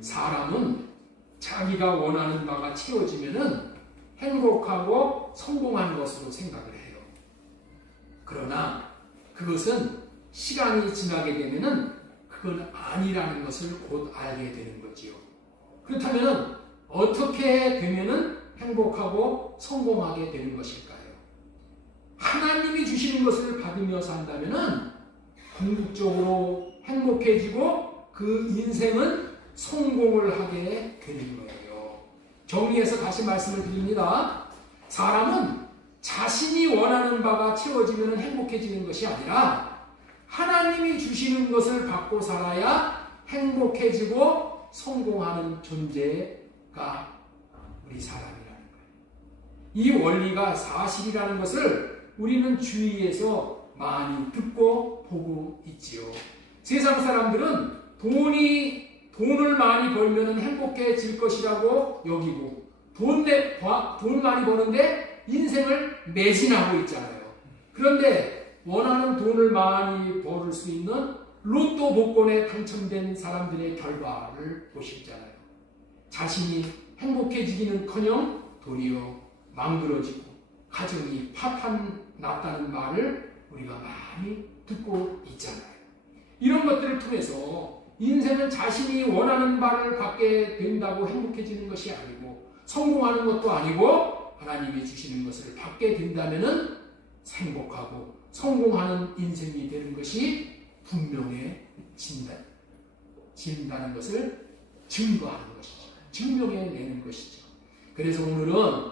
사람은 자기가 원하는 바가 채워지면은 행복하고 성공한 것으로 생각을 해요. 그러나 그것은 시간이 지나게 되면은 그건 아니라는 것을 곧 알게 되는 거지요. 그렇다면은 어떻게 되면은 행복하고 성공하게 되는 것일까요? 하나님이 주시는 것을 받으며 산다면은 궁극적으로 행복해지고 그 인생은 성공을 하게 되는 거예요. 정리해서 다시 말씀을 드립니다. 사람은 자신이 원하는 바가 채워지면 행복해지는 것이 아니라 하나님이 주시는 것을 받고 살아야 행복해지고 성공하는 존재가 우리 사람이라는 거예요. 이 원리가 사실이라는 것을 우리는 주위에서 많이 듣고 보고 있지요. 세상 사람들은 돈을 많이 벌면 행복해질 것이라고 여기고 돈 많이 버는데 인생을 매진하고 있잖아요. 그런데 원하는 돈을 많이 벌을 수 있는 로또 복권에 당첨된 사람들의 결과를 보시잖아요. 자신이 행복해지기는커녕 도리어 망들어지고 가정이 파탄 났다는 말을 우리가 많이 듣고 있잖아요. 이런 것들을 통해서 인생은 자신이 원하는 바를 받게 된다고 행복해지는 것이 아니고 성공하는 것도 아니고 하나님이 주시는 것을 받게 된다면 행복하고 성공하는 인생이 되는 것이 분명해진다는 것을 증거하는 것이죠. 증명해내는 것이죠. 그래서 오늘은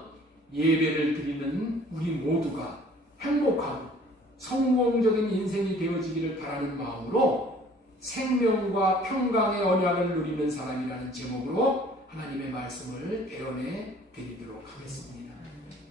예배를 드리는 우리 모두가 행복하고 성공적인 인생이 되어지기를 바라는 마음으로 생명과 평강의 언약을 누리는 사람이라는 제목으로 하나님의 말씀을 배워내 드리도록 하겠습니다.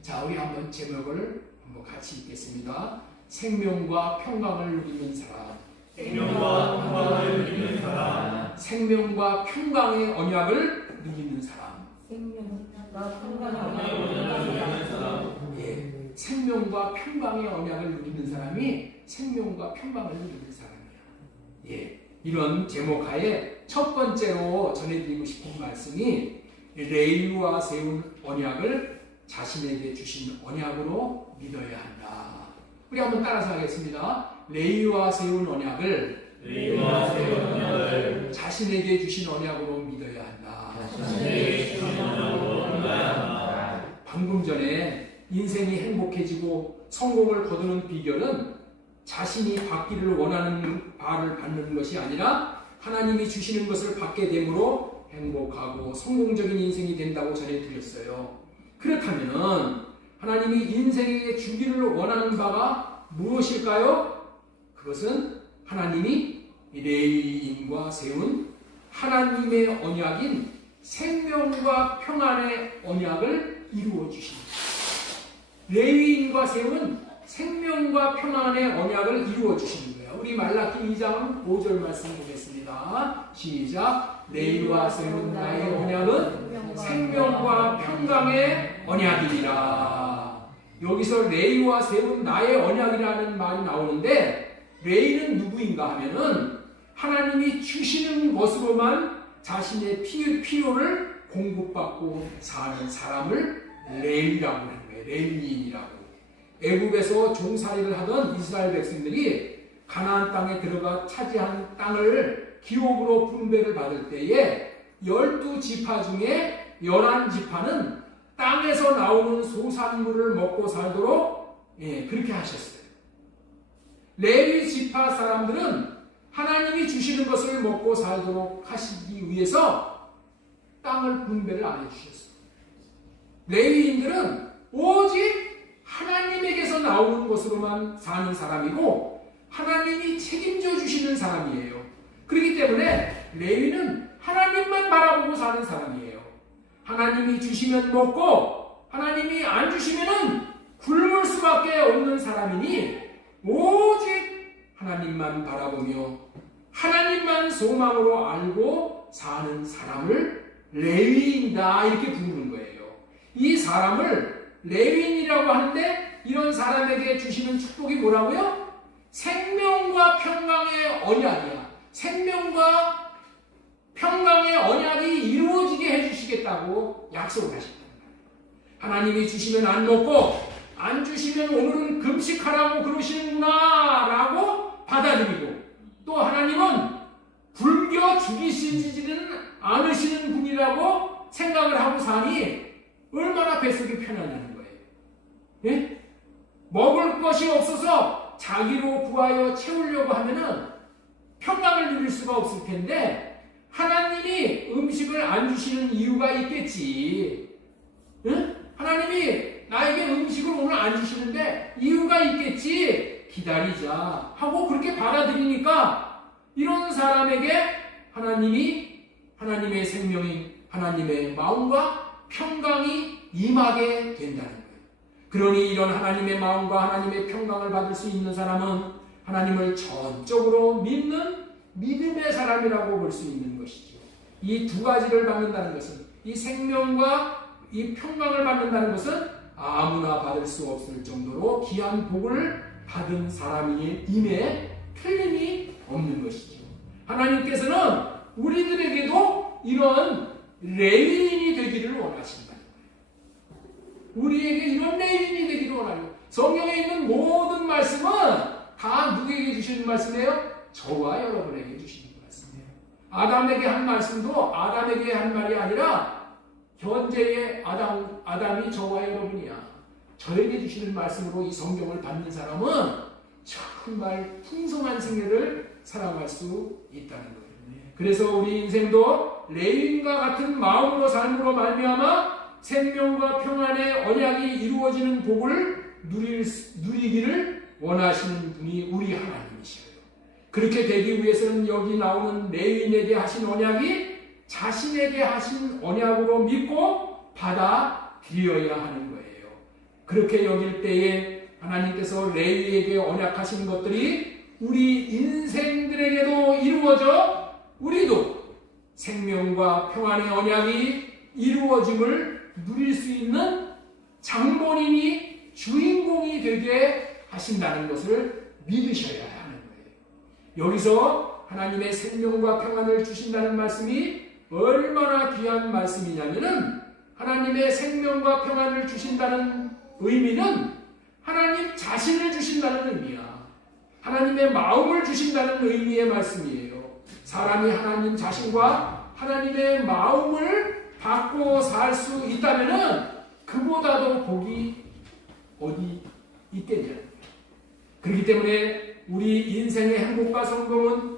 자, 우리 한번 제목을 한번 같이 읽겠습니다. 생명과 평강을 누리는 사람. 생명과 평강을 누리는 사람. 생명과 평강의 언약을 누리는 사람. 생명과 평강의 언약을 누리는 사람. 예, 생명과 평강의 언약을 누리는 사람이 생명과 평강을 누리는 사람이야. 예, 이런 제목 하에 첫 번째로 전해드리고 싶은 말씀이 레위와 세운 언약을 자신에게 주신 언약으로 믿어야 한다. 우리 한번 따라서 하겠습니다. 레위와 세운 언약을 자신에게 주신 언약으로 믿어야 한다. 방금 전에 인생이 행복해지고 성공을 거두는 비결은 자신이 받기를 원하는 바를 받는 것이 아니라 하나님이 주시는 것을 받게 되므로 행복하고 성공적인 인생이 된다고 전해드렸어요. 그렇다면 하나님이 인생에게 주기를 원하는 바가 무엇일까요? 그것은 하나님이 레위인과 세운 하나님의 언약인 생명과 평안의 언약을 이루어 주십니다. 레위인과 세운 생명과 평안의 언약을 이루어 주시는 거예요. 우리 말라기 2장 5절 말씀 보겠습니다. 시작. 레위와 세운 나의 언약은 생명과 평강의 언약이니라. 여기서 레위와 세운 나의 언약이라는 말이 나오는데 레위는 누구인가 하면은 하나님이 주시는 것으로만 자신의 필요를 공급받고 사는 사람을 레위라고 하는 거예요. 레위인이라고. 애국에서 종살이를 하던 이스라엘 백성들이 가나안 땅에 들어가 차지한 땅을 기업으로 분배를 받을 때에 12지파 중에 11지파는 땅에서 나오는 소산물을 먹고 살도록 그렇게 하셨어요. 레위 지파 사람들은 하나님이 주시는 것을 먹고 살도록 하시기 위해서 땅을 분배를 안 해주셨어요. 레위인들은 오직 하나님에게서 나오는 것으로만 사는 사람이고 하나님이 책임져 주시는 사람이에요. 그렇기 때문에 레위는 하나님만 바라보고 사는 사람이에요. 하나님이 주시면 먹고 하나님이 안 주시면은 굶을 수밖에 없는 사람이니 오직 하나님만 바라보며 하나님만 소망으로 알고 사는 사람을 레위인이다 이렇게 부르는 거예요. 이 사람을 레위인이라고 하는데 이런 사람에게 주시는 축복이 뭐라고요? 생명과 평강의 언약이야. 생명과 평강의 언약이 주신다고 약속을 하셨단 말이에요. 하나님이 주시면 안 먹고 안 주시면 오늘은 금식하라고 그러시는구나 라고 받아들이고, 또 하나님은 굶겨 죽이시지는 않으시는 분이라고 생각을 하고 사니 얼마나 뱃속이 편하냐는 거예요. 예? 먹을 것이 없어서 자기로 구하여 채우려고 하면은 평강을 누릴 수가 없을 텐데, 하나님이 음식을 안 주시는 이유가 있겠지. 응? 하나님이 나에게 음식을 오늘 안 주시는데 이유가 있겠지. 기다리자 하고 그렇게 받아들이니까 이런 사람에게 하나님이 하나님의 생명이, 하나님의 마음과 평강이 임하게 된다는 거예요. 그러니 이런 하나님의 마음과 하나님의 평강을 받을 수 있는 사람은 하나님을 전적으로 믿는 믿음의 사람이라고 볼 수 있는 것이죠. 이 두 가지를 받는다는 것은, 이 생명과 이 평강을 받는다는 것은 아무나 받을 수 없을 정도로 귀한 복을 받은 사람임에 틀림이 없는 것이죠. 하나님께서는 우리들에게도 이런 레위인이 되기를 원하신다는 거예요. 우리에게 이런 레위인이 되기를 원하요. 성경에 있는 모든 말씀은 다 누구에게 주시는 말씀이에요? 저와 여러분에게 주시는 말씀이에요. 아담에게 한 말씀도 아담에게 한 말이 아니라 현재의 아담이 저와 여러분이야. 저에게 주시는 말씀으로 이 성경을 받는 사람은 정말 풍성한 생애를 살아갈 수 있다는 거예요. 그래서 우리 인생도 레위인과 같은 마음으로 삶으로 말미암아 생명과 평안의 언약이 이루어지는 복을 누리기를 원하시는 분이 우리 하나님이시에요. 그렇게 되기 위해서는 여기 나오는 레위인에게 하신 언약이 자신에게 하신 언약으로 믿고 받아들여야 하는 거예요. 그렇게 여길 때에 하나님께서 레위에게 언약하신 것들이 우리 인생들에게도 이루어져 우리도 생명과 평안의 언약이 이루어짐을 누릴 수 있는 장본인이 주인공이 되게 하신다는 것을 믿으셔야 하는 거예요. 여기서 하나님의 생명과 평안을 주신다는 말씀이 얼마나 귀한 말씀이냐면은, 하나님의 생명과 평안을 주신다는 의미는 하나님 자신을 주신다는 의미야. 하나님의 마음을 주신다는 의미의 말씀이에요. 사람이 하나님 자신과 하나님의 마음을 받고 살 수 있다면은 그보다도 복이 어디 있겠냐. 그렇기 때문에 우리 인생의 행복과 성공은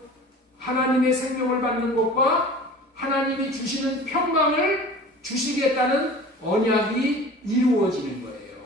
하나님의 생명을 받는 것과 하나님이 주시는 평강을 주시겠다는 언약이 이루어지는 거예요.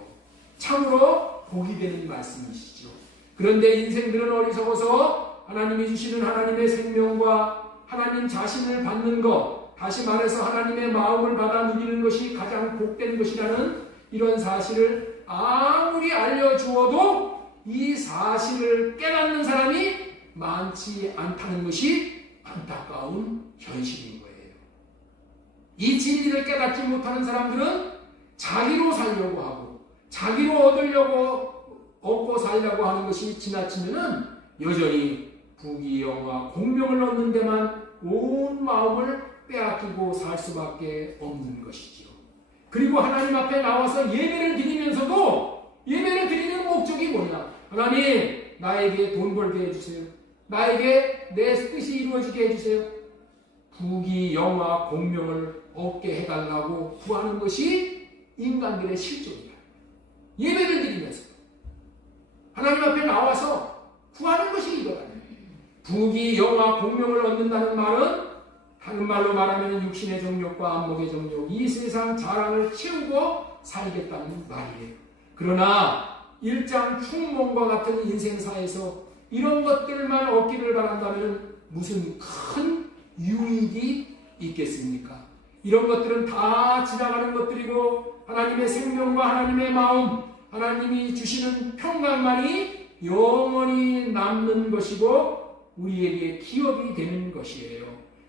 참으로 복이 되는 말씀이시죠. 그런데 인생들은 어리석어서 하나님이 주시는 하나님의 생명과 하나님 자신을 받는 것, 다시 말해서 하나님의 마음을 받아 누리는 것이 가장 복된 것이라는 이런 사실을 아무리 알려주어도 이 사실을 깨닫는 사람이 많지 않다는 것이 안타까운 현실인 거예요. 이 진리를 깨닫지 못하는 사람들은 자기로 살려고 하고 자기로 얻고 살려고 하는 것이 지나치면은 여전히 부귀영화 공명을 얻는 데만 온 마음을 빼앗기고 살 수밖에 없는 것이죠. 그리고 하나님 앞에 나와서 예배를 드리면서도 예배를 드리는 목적이 뭐냐? 하나님, 나에게 돈 벌게 해주세요. 나에게 내 뜻이 이루어지게 해주세요. 부귀, 영화, 공명을 얻게 해달라고 구하는 것이 인간들의 실존이야. 예배를 드리면서 하나님 앞에 나와서 구하는 것이 이거다. 부귀, 영화, 공명을 얻는다는 말은 다른 말로 말하면 육신의 정욕과 안목의 정욕, 이 세상 자랑을 채우고 살겠다는 말이에요. 그러나 일장 충몽과 같은 인생사에서 이런 것들만 얻기를 바란다면 무슨 큰 유익이 있겠습니까? 이런 것들은 다 지나가는 것들이고 하나님의 생명과 하나님의 마음, 하나님이 주시는 평강만이 영원히 남는 것이고 우리에게 기업이 되는 것이에요.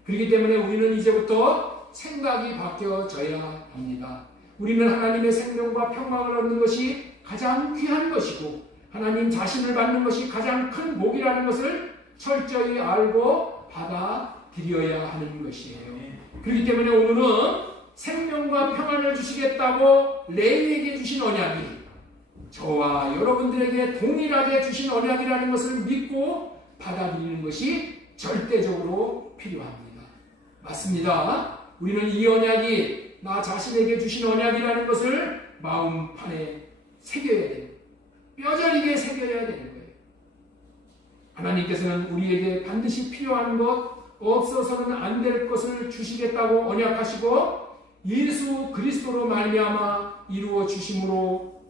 그렇기 때문에 우리는 이제부터 생각이 바뀌어져야 합니다. 우리는 하나님의 생명과 평강을 얻는 것이 가장 귀한 것이고 하나님 자신을 받는 것이 가장 큰 복이라는 것을 철저히 알고 받아들여야 하는 것이에요. 그렇기 때문에 오늘은 생명과 평안을 주시겠다고 레위에게 주신 언약이 저와 여러분들에게 동일하게 주신 언약이라는 것을 믿고 받아들이는 것이 절대적으로 필요합니다. 맞습니다. 우리는 이 언약이 나 자신에게 주신 언약이라는 것을 마음판에 새겨야 돼요. 뼈저리게 새겨야 되는 거예요. 하나님께서는 우리에게 반드시 필요한 것, 없어서는 안 될 것을 주시겠다고 언약하시고 예수 그리스도로 말미암아 이루어 주심으로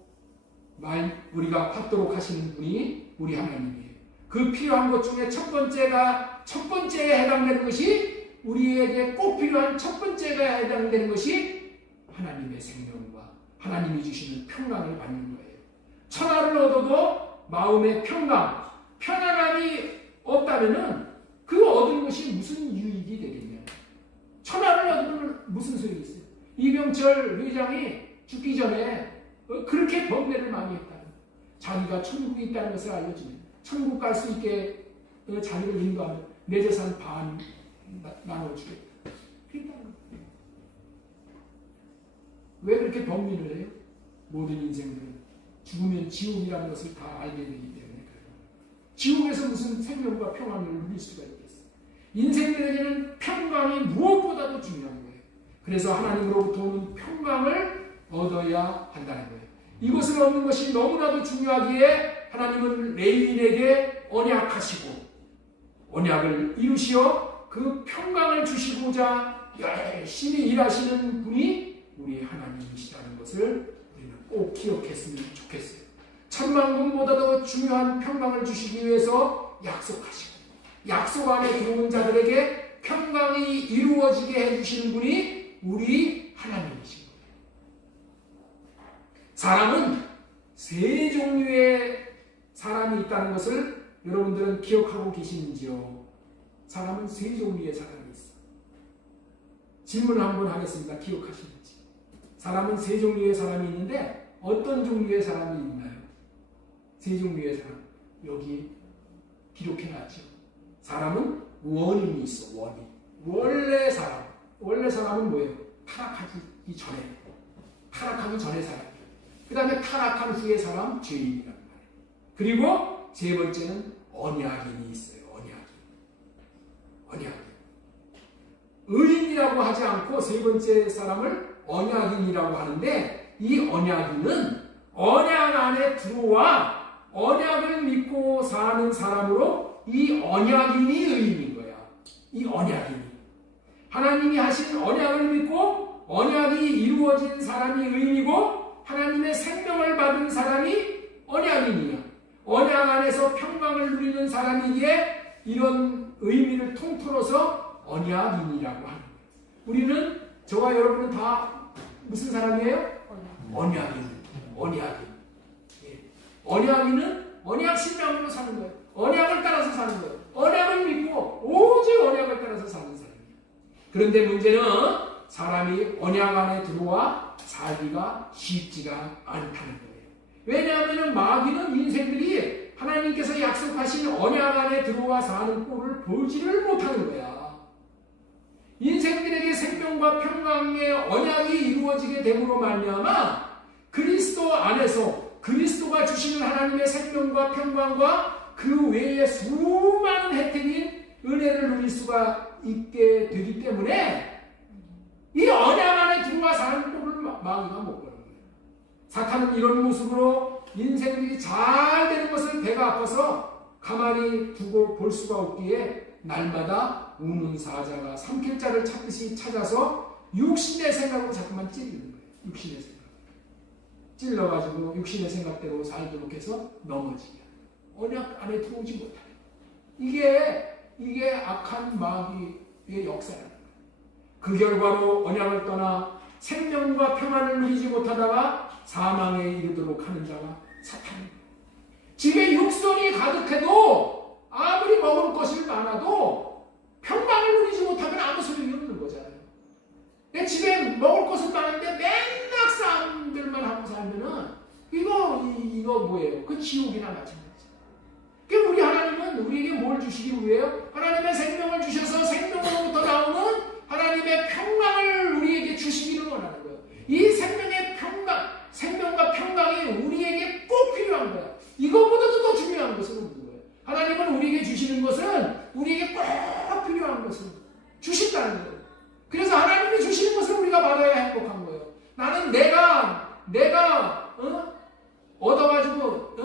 우리가 받도록 하시는 분이 우리 하나님이에요. 그 필요한 것 중에 첫 번째에 해당되는 것이 우리에게 꼭 필요한 첫 번째가 해당되는 것이 하나님의 생명과 하나님이 주시는 평강을 받는 거예요. 천하를 얻어도 마음의 평강, 편안함이 없다면은 그 얻은 것이 무슨 유익이 되겠냐? 천하를 얻으면 무슨 소용이 있어요? 이병철 회장이 죽기 전에 그렇게 번뇌를 많이 했다. 자기가 천국이 있다는 것을 알려주면 천국 갈 수 있게 자기를 인도하면 내 재산 반 나눠주겠다. 왜 그렇게 번뇌를 해요? 모든 인생들은 죽으면 지옥이라는 것을 다 알게 되기 때문에 그래요. 지옥에서 무슨 생명과 평안을 누릴 수가 있겠어요? 인생들에게는 평강이 무엇보다도 중요한 거예요. 그래서 하나님으로부터 오는 평강을 얻어야 한다는 거예요. 이것을 얻는 것이 너무나도 중요하기에 하나님은 레위인에게 언약하시고 언약을 이루시어 그 평강을 주시고자 열심히 일하시는 분이 우리 하나님이시라는 것을 우리는 꼭 기억했으면 좋겠어요. 천만군보다도 중요한 평강을 주시기 위해서 약속하시고 약속 안에 들어온 자들에게 평강이 이루어지게 해주시는 분이 우리 하나님이신 거예요. 사람은 세 종류의 사람이 있다는 것을 여러분들은 기억하고 계시는지요? 사람은 세 종류의 사람이 있어요. 질문을 한번 하겠습니다. 기억하시는지. 사람은 세 종류의 사람이 있는데 어떤 종류의 사람이 있나요? 세 종류의 사람. 여기 기록해놨죠. 사람은 원인이 있어. 원인. 원래 사람. 원래 사람은 뭐예요? 타락하기 전에. 타락하기 전에 사람. 그 다음에 타락한 후의 사람, 죄인이라는 말이에요. 그리고 세 번째는 언약인이 있어요. 언약인. 의인이라고 하지 않고 세 번째 사람을 언약인이라고 하는데 이 언약인은 언약 안에 들어와 언약을 믿고 사는 사람으로 이 언약인이 의인인 거야. 이 언약인이. 하나님이 하신 언약을 믿고 언약이 이루어진 사람이 의인이고 하나님의 생명을 받은 사람이 언약인이야. 언약 안에서 평강을 누리는 사람이기에 이런 의미를 통틀어서 언약인이라고 하는 거예요. 우리는 저와 여러분은 다 무슨 사람이에요? 언약인. 예. 언약인은 언약 신앙으로 사는 거예요. 언약을 따라서 사는 거예요. 언약을 믿고 오직 언약을 따라서 사는 사람이에요. 그런데 문제는 사람이 언약 안에 들어와 살기가 쉽지가 않다는 거예요. 왜냐하면 마귀는 인생들이 하나님께서 약속하신 언약 안에 들어와 사는 꼴을 보지를 못하는 거야. 인생들에게 생명과 평강의 언약이 이루어지게 됨으로 말미암아 그리스도 안에서 그리스도가 주시는 하나님의 생명과 평강과 그 외에 수많은 혜택인 은혜를 누릴 수가 있게 되기 때문에 이 언약 안에 들어와 사는 꼴을 마귀가 못 보는 거예요. 사탄은 이런 모습으로 인생들이 잘 되는 것을 배가 아파서 가만히 두고 볼 수가 없기에 날마다 우는 사자가 삼킬 자를 찾듯이 찾아서 육신의 생각으로 자꾸만 찌르는 거예요. 육신의 생각. 찔러가지고 육신의 생각대로 살도록 해서 넘어지게. 언약 안에 들어오지 못하게. 이게 악한 마귀의 역사라는 거예요. 그 결과로 언약을 떠나 생명과 평안을 누리지 못하다가 사망에 이르도록 하는 자가 사탄입니다. 집에 육선이 가득해도 아무리 먹을 것이 많아도 평강을 누리지 못하면 아무 소용이 없는 거잖아요. 내 집에 먹을 것은 많은데 맨날 싸움들만 하고 살면은 이거 뭐예요? 그 지옥이나 마찬가지죠. 그러니까 우리 하나님은 우리에게 뭘 주시기 위해요? 하나님의 생명을 주셔서 생명으로부터 나오는 하나님의 평강을 우리에게 주시기를 그것은 내가 얻어가지고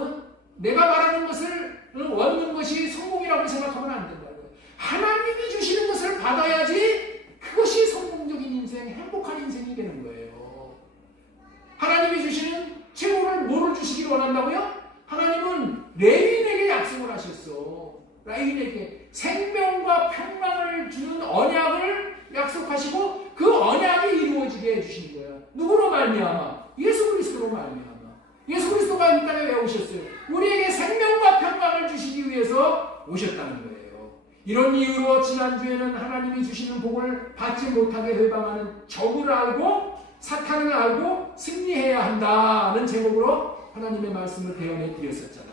내가 말하는 것을 얻는 것이 성공이라고 생각하면 안 된다고요. 하나님이 주시는 것을 받아야지 그것이 성공적인 인생, 행복한 인생이 되는 거예요. 하나님이 주시는 최고를 뭐를 주시기를 원한다고요? 하나님은 레위인에게 약속을 하셨어. 레위인에게 생명과 평강을 주는 언약을 약속하시고 그 언약이 이루어지게 해주신 거예요. 누구로 말미암아? 예수 그리스도로 말미암아. 예수 그리스도가 이 땅에 왜 오셨어요? 우리에게 생명과 평강을 주시기 위해서 오셨다는 거예요. 이런 이유로 지난주에는 하나님이 주시는 복을 받지 못하게 회방하는 적을 알고 사탄을 알고 승리해야 한다는 제목으로 하나님의 말씀을 대언해 드렸었잖아요.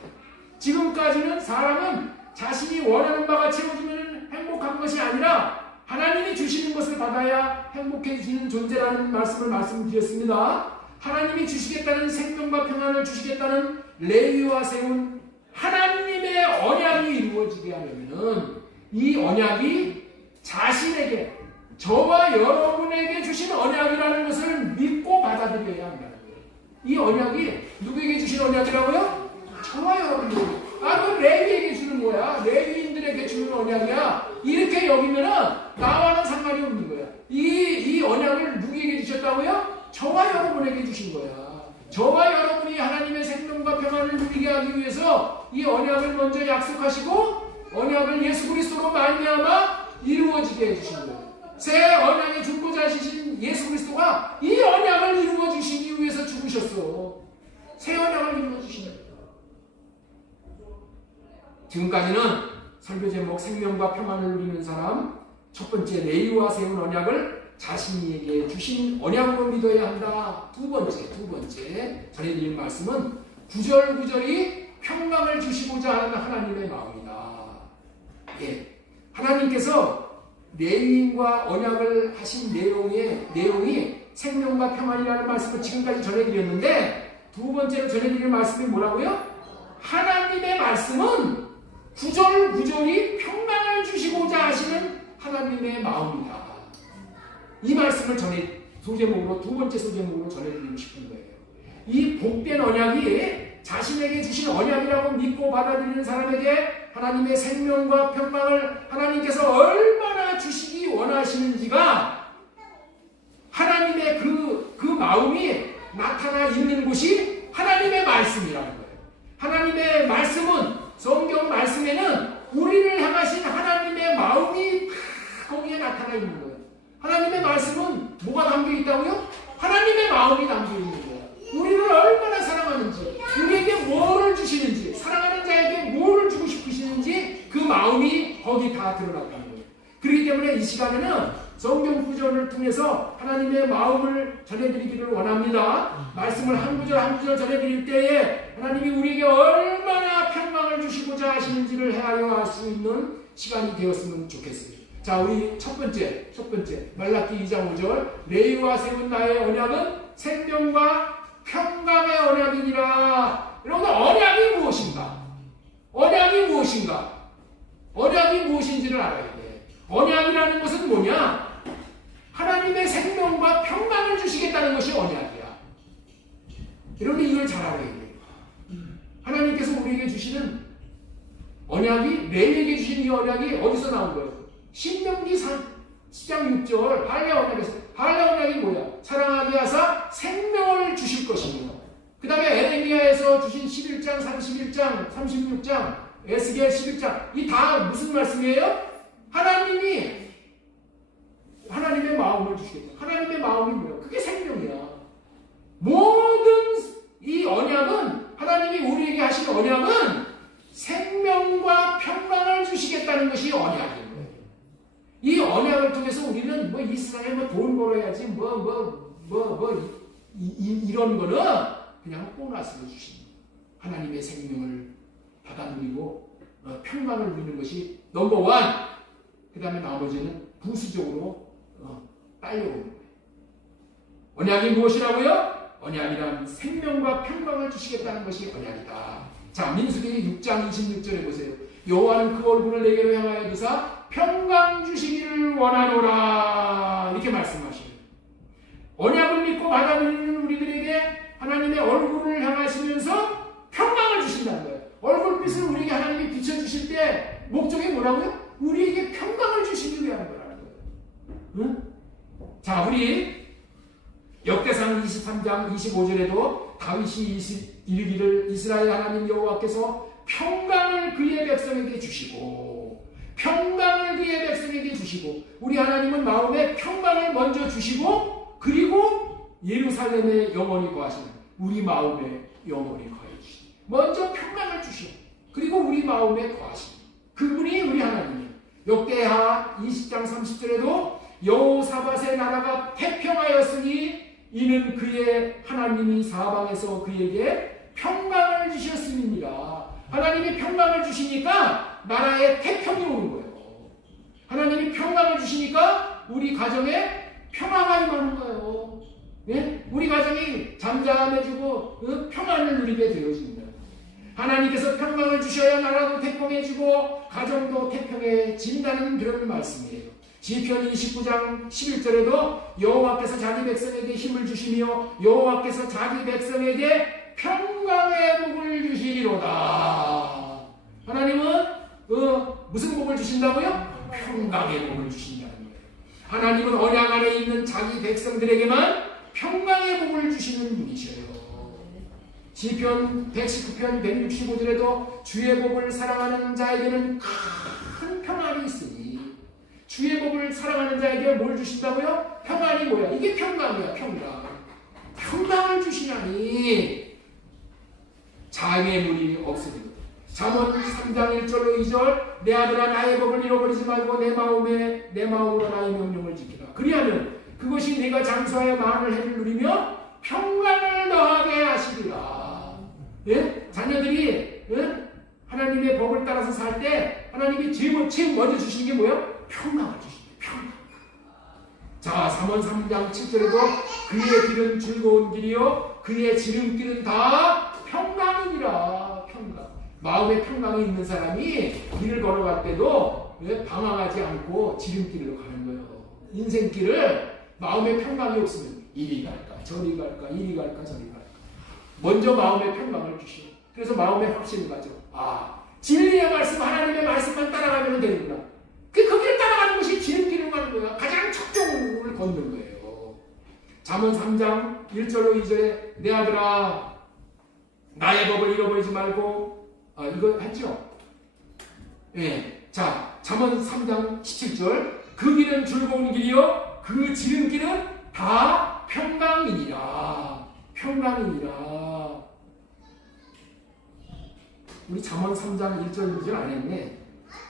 지금까지는 사람은 자신이 원하는 바가 채워지면 행복한 것이 아니라 하나님이 주시는 것을 받아야 행복해지는 존재라는 말씀을 말씀드렸습니다. 하나님이 주시겠다는 생명과 평안을 주시겠다는 레위와 세운 하나님의 언약이 이루어지게 하려면 이 언약이 자신에게 저와 여러분에게 주신 언약이라는 것을 믿고 받아들여야 한다는 거예요. 이 언약이 누구에게 주신 언약이라고요? 저와 여러분에게. 그 레위에게 주는 거야. 레위인들에게 주는 언약이야. 이렇게 여기면은 나와는 상관이 없는 거야. 이 언약을 누구에게 주셨다고요? 저와 여러분에게 주신 거야. 저와 여러분이 하나님의 생명과 평안을 누리게 하기 위해서 이 언약을 먼저 약속하시고 언약을 예수 그리스도로 말미암아 이루어지게 해주신 거예요. 새 언약의 중보자이신 예수 그리스도가 이 언약을 이루어 주시기 위해서 죽으셨어. 새 언약을 이루어 주시는 거예요. 지금까지는 설교 제목 생명과 평안을 누리는 사람, 첫 번째 레위와 세운 언약을 자신에게 주신 언약으로 믿어야 한다. 두 번째 전해드릴 말씀은 구절구절이 평강을 주시고자 하는 하나님의 마음이다. 예, 하나님께서 레위인과 언약을 하신 내용이 생명과 평안이라는 말씀을 지금까지 전해드렸는데 두 번째로 전해드릴 말씀이 뭐라고요? 하나님의 말씀은 구절구절이 평강을 주시고자 하시는 하나님의 마음이다. 이 말씀을 소제목으로 두 번째 소제목으로 전해드리고 싶은 거예요. 이 복된 언약이 자신에게 주신 언약이라고 믿고 받아들이는 사람에게 하나님의 생명과 평강을 하나님께서 얼마나 주시기 원하시는지가 하나님의 그 마음이 나타나 있는 곳이 하나님의 말씀이라는 거예요. 하나님의 말씀은 성경 말씀에는 우리를 향하신 하나님의 마음이 다 거기에 나타나 있는 거예요. 하나님의 말씀은 뭐가 담겨 있다고요? 하나님의 마음이 담겨 있는 거예요. 우리를 얼마나 사랑하는지, 우리에게 뭐를 주시는지, 사랑하는 자에게 뭐를 주고 싶으시는지 그 마음이 거기 다 드러났다는 거예요. 그렇기 때문에 이 시간에는 성경 구절을 통해서 하나님의 마음을 전해드리기를 원합니다. 말씀을 한 구절 한 구절 전해드릴 때에 하나님이 우리에게 얼마나 평강을 주시고자 하시는지를 헤아려 알 수 있는 시간이 되었으면 좋겠습니다. 자, 우리 첫 번째 말라기 2장 5절 레위와 세운 나의 언약은 생명과 평강의 언약이니라. 여러분, 언약이 무엇인가? 언약이 무엇인가? 언약이 무엇인지를 알아야 돼. 언약이라는 것은 뭐냐? 하나님의 생명과 평강을 주시겠다는 것이 언약이야. 여러분, 이걸 잘 알아야 돼. 하나님께서 우리에게 주시는 언약이, 레위에게 주신 이 언약이 어디서 나온 거예요? 신명기 10장 6절 할례 언약에서. 할례 언약이 뭐야? 사랑하게 하사 생명을 주실 것입니다. 그 다음에 에레미야에서 주신 11장, 31장, 36장, 에스겔 11장, 이 다 무슨 말씀이에요? 하나님이 하나님의 마음을 주시겠다. 하나님의 마음이 뭐야? 그게 생명이야. 모든 이 언약은, 하나님이 우리에게 하신 언약은 생명과 평강을 주시겠다는 것이 언약인 거예요. 이 언약을 통해서 우리는 이 세상에 돈 벌어야지 이런 거는 그냥 보너스로 주신 하나님의 생명을 받아 누리고 평강을 누리는 것이 넘버원. 그 다음에 나머지는 부수적으로 딸려오는 거예요. 언약이 무엇이라고요? 언약이란 생명과 평강을 주시겠다는 것이 언약이다. 자, 민수기 6장 26절에 보세요. 여호와는 그 얼굴을 내게로 향하여 두사 평강 주시기를 원하노라. 이렇게 말씀하셔요. 언약을 믿고 받아들이는 우리들에게 하나님의 얼굴을 향하시면서 평강을 주신다는 거예요. 얼굴빛을 우리에게 하나님이 비춰주실 때 목적이 뭐라고요? 우리에게 평강을 주시기 위한 거라는 거예요. 응? 자, 우리 역대상 23장 25절에도 다윗이 이르기를 이스라엘 하나님 여호와께서 평강을 그의 백성에게 주시고 평강을 그의 백성에게 주시고 우리 하나님은 마음에 평강을 먼저 주시고 그리고 예루살렘에 영원히 거하시는 우리 마음에 영원히 거해 주시고 먼저 평강을 주시고 그리고 우리 마음에 거하시는 그분이 우리 하나님이에요. 역대하 20장 30절에도 여호사밧의 나라가 태평하였으니 이는 그의 하나님이 사방에서 그에게 평강을 주셨음이니라. 하나님이 평강을 주시니까 나라에 태평이 오는 거예요. 하나님이 평강을 주시니까 우리 가정에 평화가 임하는 거예요. 네? 우리 가정이 잠잠해지고 평안을 누리게 되어집니다. 하나님께서 평강을 주셔야 나라도 태평해지고 가정도 태평해진다는 그런 말씀이에요. 시편 29장 11절에도 여호와께서 자기 백성에게 힘을 주시며 여호와께서 자기 백성에게 평강의 복을 주시리로다. 하나님은 무슨 복을 주신다고요? 평강의 복을 주신다는 거예요. 하나님은 언약 안에 있는 자기 백성들에게만 평강의 복을 주시는 분이셔요. 시편 119편 165절에도 주의 복을 사랑하는 자에게는 큰 평안이 있으니 주의 복을 사랑하는 자에게 뭘 주신다고요? 평안이 뭐야? 이게 평강이야. 평강을 주시냐니 장애물이 없으리로다. 잠언 3장 1절로 2절 내 아들아 나의 법을 잃어버리지 말고 내 마음으로 나의 명령을 지키라. 그리하면 그것이 네가 장수하여 많은 해를 누리며 평강을 더하게 하시리라. 예? 자녀들이 하나님의 법을 따라서 살 때 하나님이 제일 먼저 주시는 게 뭐예요? 평강을 주십니다. 평강. 자, 3원 3장 7절에도 그의 길은 즐거운 길이요 그의 지름길은 다 평강이니라. 평강. 마음에 평강이 있는 사람이 길을 걸어갈 때도 방황하지 않고 지름길로 가는 거예요. 인생길을 마음에 평강이 없으면 이리 갈까 저리 갈까 이리 갈까 저리 갈까 먼저 마음에 평강을 주시오. 그래서 마음에 확신을 가져. 진리의 말씀 하나님의 말씀만 따라가면 되는구나. 그 길을 따라가는 것이 지름길을 가는 거야. 가장 첫종을 걷는 거예요. 잠언 3장 1절로 2절에 내 아들아 나의 법을 잃어버리지 말고 이거 했죠? 예. 자, 잠언 3장 17절 그 길은 즐거운 길이요 그 지름길은 다 평강이니라. 우리 잠언 3장 1절 2절 안 했네.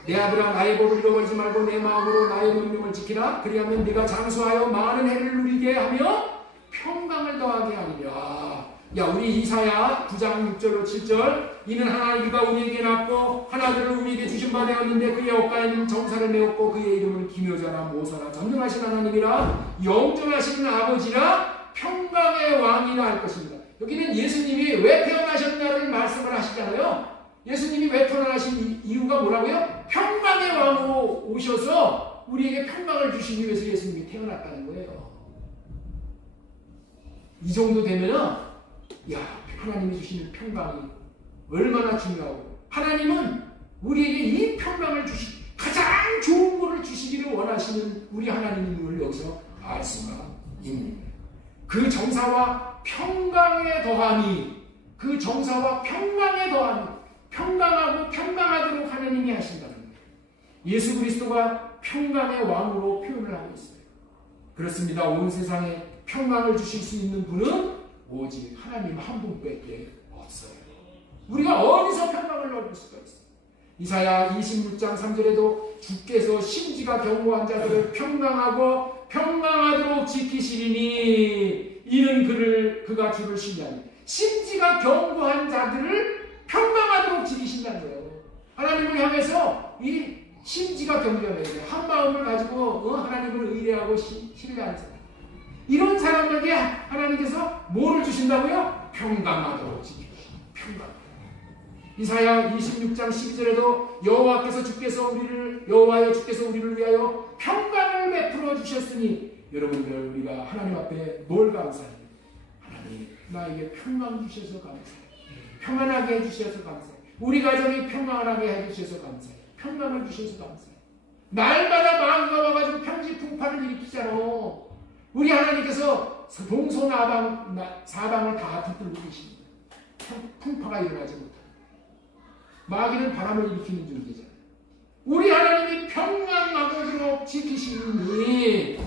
내 아들아 나의 법을 잃어버리지 말고 내 마음으로 나의 명령을 지키라. 그리하면 네가 장수하여 많은 해를 누리게 하며 평강을 더하게 하리라. 우리 이사야 9장 6절로 7절 이는 하나님과 우리에게 낳고 하나들을 우리에게 주신 바 되었는데 그의 옷가에는 정사를 메었고 그의 이름은 기묘자라 모사라 전능하신 하나님이라 영존하시는 아버지라 평강의 왕이라 할 것입니다. 여기는 예수님이 왜 태어나셨냐를 말씀을 하시잖아요. 예수님이 왜 태어나신 이유가 뭐라고요? 평강의 왕으로 오셔서 우리에게 평강을 주시기 위해서 예수님이 태어났다는 거예요. 이 정도 되면은 하나님이 주시는 평강이 얼마나 중요하고 하나님은 우리에게 이 평강을 가장 좋은 것을 주시기를 원하시는 우리 하나님을 여기서 알 수가 있는 거예요. 그 정사와 평강의 더함이 평강하고 평강하도록 하나님이 하신다는 거예요. 예수 그리스도가 평강의 왕으로 표현을 하고 있어요. 그렇습니다. 온 세상에 평강을 주실 수 있는 분은 오직 하나님 한 분밖에 없어요. 우리가 어디서 평강을 얻을 수가 있어요? 이사야 26장 3절에도 주께서 심지가 견고한 자들을 평강하고 평강하도록 지키시리니 이는 그가 주를 신뢰하니 심지가 견고한 자들을 평강하도록 지키신다는 거예요. 하나님을 향해서 이 심지가 견고해야 돼요. 한 마음을 가지고 하나님을 의뢰하고 신뢰하는 사람. 이런 사람에게 하나님께서 뭐를 주신다고요? 평강하도록 지키시오. 평강. 이사야 26장 12절에도 여호와여 주께서 우리를 위하여 평강을 베풀어 주셨으니 여러분들 우리가 하나님 앞에 뭘 감사해요? 하나님 나에게 평강 주셔서 감사해요. 평안하게 해주셔서 감사해요. 우리 가정이 평안하게 해주셔서 감사해요. 평강을 주셔서 감사해요. 날마다 마귀가 와가지고 평지풍파를 일으키잖아. 우리 하나님께서 사방을 다 붙들고 계십니다. 풍파가 일어나지 못합니다. 마귀는 바람을 일으키는 존재잖아요. 우리 하나님이 평강하도록 지키시니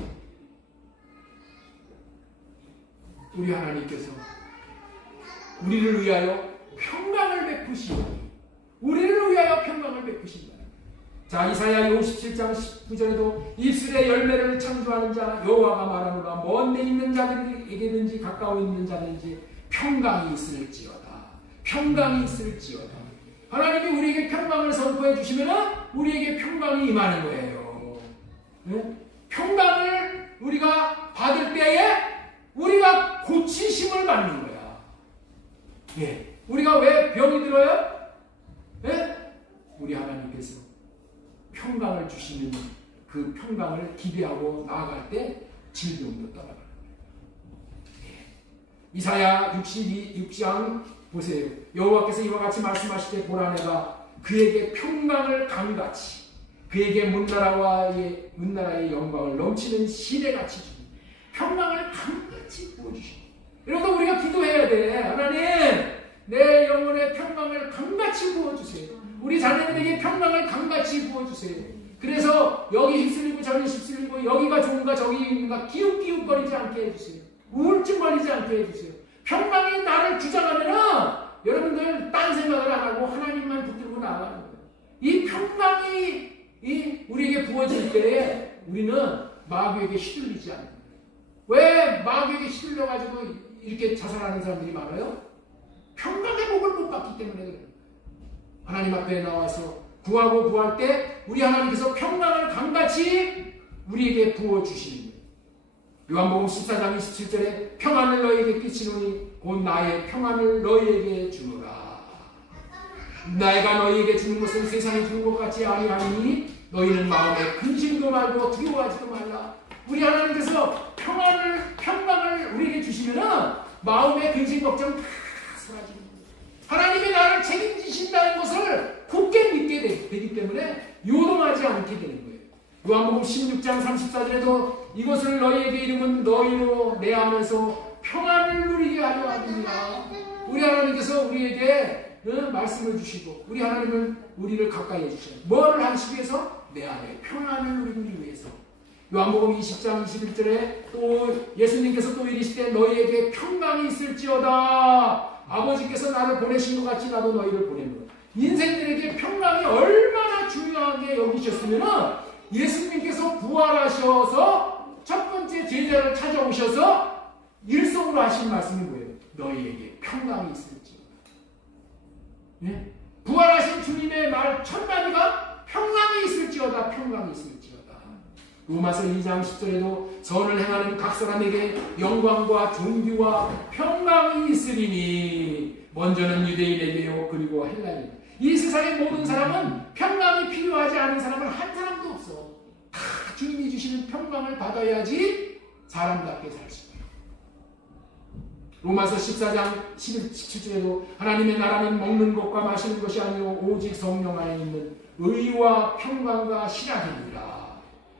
우리 하나님께서 우리를 위하여 평강을 베푸시니 우리를 위하여 평강을 베푸신다. 자, 이사야 57장 19절에도 입술의 열매를 창조하는 자 여호와가 말하노라. 먼데 있는 자들에게든지 가까워 있는 자든지 평강이 있을지어다. 평강이 있을지어다. 하나님이 우리에게 평강을 선포해 주시면 우리에게 평강이 임하는 거예요. 네? 평강을 우리가 받을 때에 우리가 고치심을 받는 거야. 네. 우리가 왜 병이 들어요? 네? 우리 하나님께서 평강을 주시는 그 평강을 기대하고 나아갈 때 질병도 떠나가는 거예요. 네. 이사야 62장 보세요. 여호와께서 이와 같이 말씀하실 때 보라 내가 그에게 평강을 강같이 그에게 문나라의 영광을 넘치는 시내같이 주니 평강을 강같이 부어주시니. 여러분 우리가 기도해야 돼. 하나님 내 영혼의 평강을 강같이 부어주세요. 우리 자녀들에게 평강을 강같이 부어주세요. 그래서 여기 휩쓸리고 저기 휩쓸리고 여기가 좋은가 저기가 기웃기웃거리지 않게 해주세요. 우울증 걸리지 않게 해주세요. 평강이 나를 주장하면은 여러분들 딴 생각을 안 하고 하나님만 붙들고 나아가는 거예요. 이 평강이 우리에게 부어질 때에 우리는 마귀에게 휘둘리지 않는 거예요. 왜 마귀에게 휘둘려가지고 이렇게 자살하는 사람들이 많아요? 평강의 복을 못 받기 때문에 그래요. 하나님 앞에 나와서 구하고 구할 때 우리 하나님께서 평강을 강같이 우리에게 부어주시는 거예요. 요한복음 14장 27절에 평안을 너희에게 끼치노니 곧 나의 평안을 너희에게 주노라. 내가 너희에게 주는 것은 세상이 주는 것 같지 아니하니 너희는 마음에 근심도 말고 두려워하지도 말라. 우리 하나님께서 평강을 우리에게 주시면은 마음의 근심 걱정 다 사라지는 거예요. 하나님이 나를 책임지신다는 것을 굳게 믿게 되기 때문에 요동하지 않게 되는 거예요. 요한복음 16장 34절에도 이것을 너희에게 이름은 너희로 내하면서 평안을 누리게 하려 합니다. 우리 하나님께서 우리에게 말씀을 주시고 우리 하나님은 우리를 가까이 해주셔요. 뭐를 하시기 위해서? 내 안에 평안을 누리기 위해서. 요한복음 20장 21절에 또 예수님께서 또 이르시되 너희에게 평강이 있을지어다. 아버지께서 나를 보내신 것 같이 나도 너희를 보냅니다. 인생들에게 평강이 얼마나 중요하게 여기셨으면 예수님께서 부활하셔서 첫 번째 제자를 찾아오셔서 일성으로 하신 말씀이 뭐예요? 너희에게 평강이 있을지어다. 예? 부활하신 주님의 말 첫 마디가 평강이 있을지어다. 평강이 있을지어다. 로마서 2장 10절에도 선을 행하는 각 사람에게 영광과 존귀와 평강이 있으리니 먼저는 유대인에게요 그리고 헬라인. 이 세상의 모든 사람은 평강이 필요하지 않은 사람은 한 사람도 없어. 다 주님이 주시는 평강을 받아야지 사람답게 살 수 있어요. 로마서 14장 17절에도 하나님의 나라는 먹는 것과 마시는 것이 아니오 오직 성령 안에 있는 의와 평강과 실학입니다.